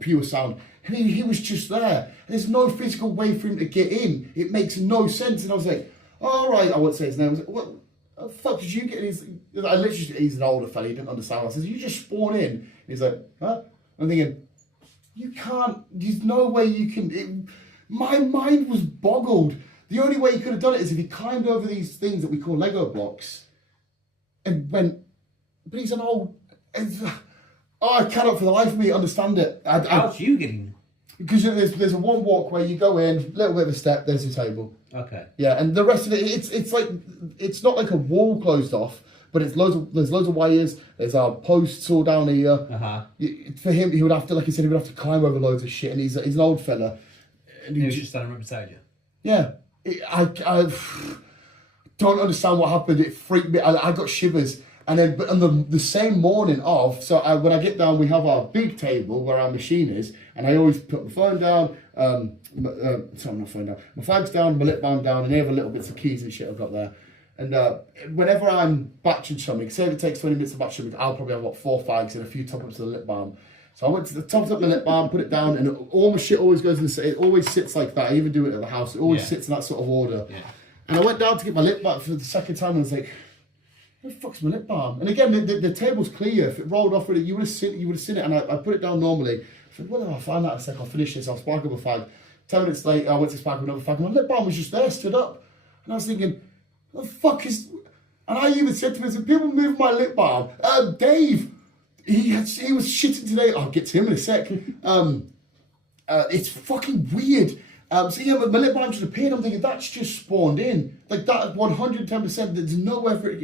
pure sound. And he was just there. There's no physical way for him to get in. It makes no sense. And I was like, all right, I won't say his name. I was like, what the fuck did you get in? He's an older fella. He didn't understand. I said, you just spawn in. And he's like, huh? I'm thinking, you can't. There's no way you can. My mind was boggled. The only way he could have done it is if he climbed over these things that we call Lego blocks. And went, but he's an old. I cannot for the life of me understand it. How's you getting? Because there's a one walk where you go in, little bit of a step, there's your table. Okay. Yeah, and the rest of it, it's like, it's not like a wall closed off, but there's loads of wires. There's our posts all down here. For him, he would have to, like I said, he would have to climb over loads of shit, and he's an old fella. And he was just standing right beside you. Yeah, I don't understand what happened. It freaked me. I got shivers. And then, but on the same morning of, when I get down, we have our big table where our machine is, and I always put my phone down, sorry, not phone down, my flag's down, my lip balm down, and any other little bits of keys and shit I've got there. And whenever I'm batching something, say if it takes 20 minutes to batch something, I'll probably have 4 fags and a few top-ups of the lip balm. So I went to the top up the lip balm, put it down, and all my shit always goes in it always sits like that. I even do it at the house. It always sits in that sort of order. Yeah. And I went down to get my lip balm for the second time, and I was like, where the fuck's my lip balm? And again, the table's clear. If it rolled off with it, you would have seen it. And I put it down normally. I said, well, I'll find that in a sec. I'll finish this. I'll spark up a fag. 10 minutes later, I went to spark up another fag. And my lip balm was just there, stood up. And I was thinking, what the fuck is... And I even said to him, I said, people move my lip balm. Dave, he was shitting today. I'll get to him in a sec. It's fucking weird. So yeah, my lip balm just appeared. I'm thinking that's just spawned in, like that 110%. There's no effort.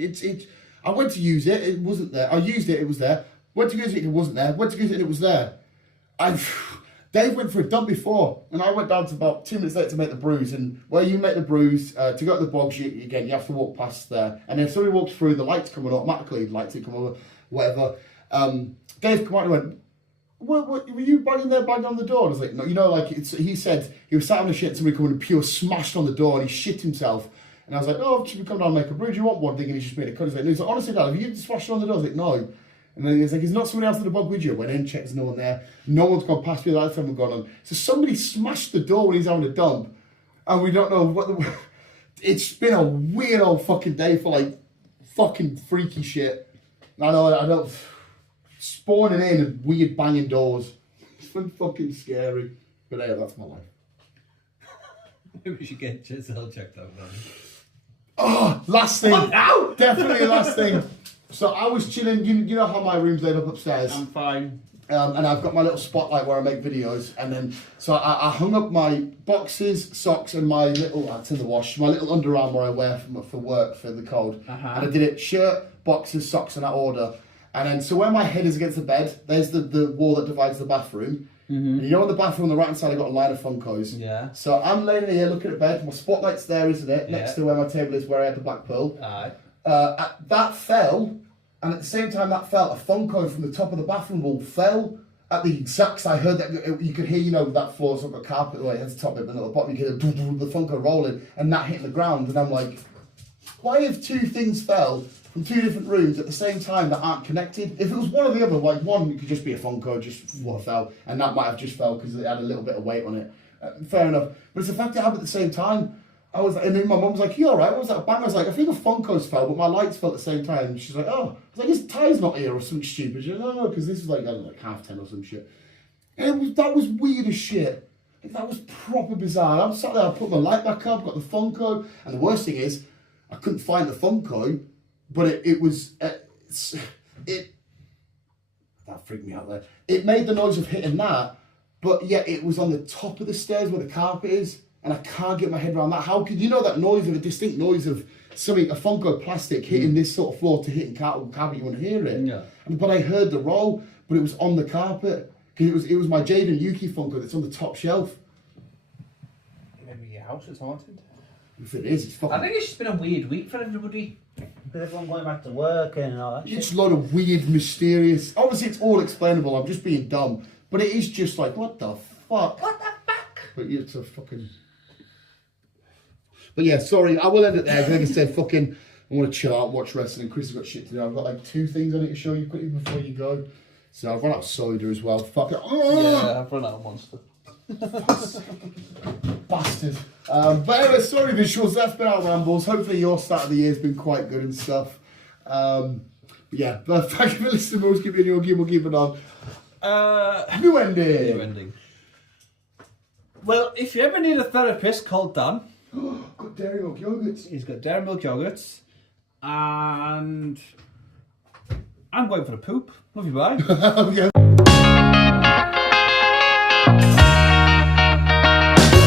I went to use it, it wasn't there. I used it, it was there. Went to use it, it wasn't there. Went to use it, it was there. Dave went for a dump before, and I went down to about 2 minutes later to make the brews. And where you make the brews, to go to the bogs, you have to walk past there. And then if somebody walks through, the lights come on automatically, lights come over, whatever. Dave come out and went, what, were you banging on the door? And I was like, no, he said he was sat on the shit and somebody come in and pure smashed on the door and he shit himself. And I was like, oh, should we come down and make a brew? Do you want one? Thinking he just made a cut. He's like, honestly, Dad, have you smashed on the door? I was like, no. And then he's like, is not someone else in the bog with you? Went in, checked, there's no one there. No one's gone past me, the lights haven't gone on. So somebody smashed the door when he's having a dump. And we don't know what it's been a weird old fucking day for like fucking freaky shit. I don't... Spawning in and weird banging doors. It's been fucking scary. But yeah, that's my life. Maybe we should get Giselle checked out now. Oh, last thing. Oh, no! Definitely last thing. So I was chilling. You know how my room's laid up upstairs? I'm fine. And I've got my little spotlight where I make videos. And then, so I hung up my boxes, socks, and my little, it's in the wash, my little underarm where I wear for work, for the cold. And I did it shirt, boxes, socks in that order. And then, so where my head is against the bed, there's the wall that divides the bathroom. And you know in the bathroom on the right hand side, I've got a line of Funkos. Yeah. So I'm laying here looking at bed, my spotlight's there, isn't it? Next to where my table is, where I had the black pearl. Aye. That fell, and at the same time that fell, a Funko from the top of the bathroom wall fell at the exact side. I heard that, you could hear, that floor's got carpet, at the top of it, and at the bottom you could hear the Funko rolling, and that hitting the ground, and I'm like, why have two things fell from two different rooms at the same time that aren't connected? If it was one or the other, like one, it could just be a Funko, just what fell, and that might have just fell because it had a little bit of weight on it. Fair enough. But it's the fact it happened at the same time. I was, and then my mum was like, you alright? What was that bang? I was like, I think the Funkos fell, but my lights fell at the same time. And she's like, oh. I was like, his tie's not here or something stupid. She's like, no, because this is like, I don't know, like 10:30 or some shit. And that was weird as shit. Like, that was proper bizarre. I'm sat there, I put my light back up, got the Funko, and the worst thing is, I couldn't find the Funko, but it was, that freaked me out there. It made the noise of hitting that, but yet it was on the top of the stairs where the carpet is, and I can't get my head around that. How could you know that noise of a distinct noise of something, a Funko plastic hitting this sort of floor to hitting carpet, you wouldn't hear it. Yeah. But I heard the roll, but it was on the carpet. Because it was my Jade and Yuki Funko that's on the top shelf. Maybe your house is haunted. If it is, it's fucking... I think it's just been a weird week for everybody. With everyone going back to work and all that shit. It's a lot of weird, mysterious... Obviously, it's all explainable. I'm just being dumb. But it is just like, what the fuck? What the fuck? But yeah, it's a fucking... But yeah, sorry, I will end it there. Like I said, fucking... I want to chill out, watch wrestling. Chris has got shit to do. I've got like 2 things I need to show you quickly before you go. So I've run out of soda as well. Fuck it. Yeah, I've run out of Monster. Bastard. But anyway, sorry visuals, that's been our rambles. Hopefully your start of the year has been quite good and stuff. Yeah, but thank you for listening. We'll keep it on. New ending. Well, if you ever need a therapist, call Dan. Got dairy milk yogurts. He's got dairy milk yogurts. And I'm going for a poop. Love you, bye. Okay.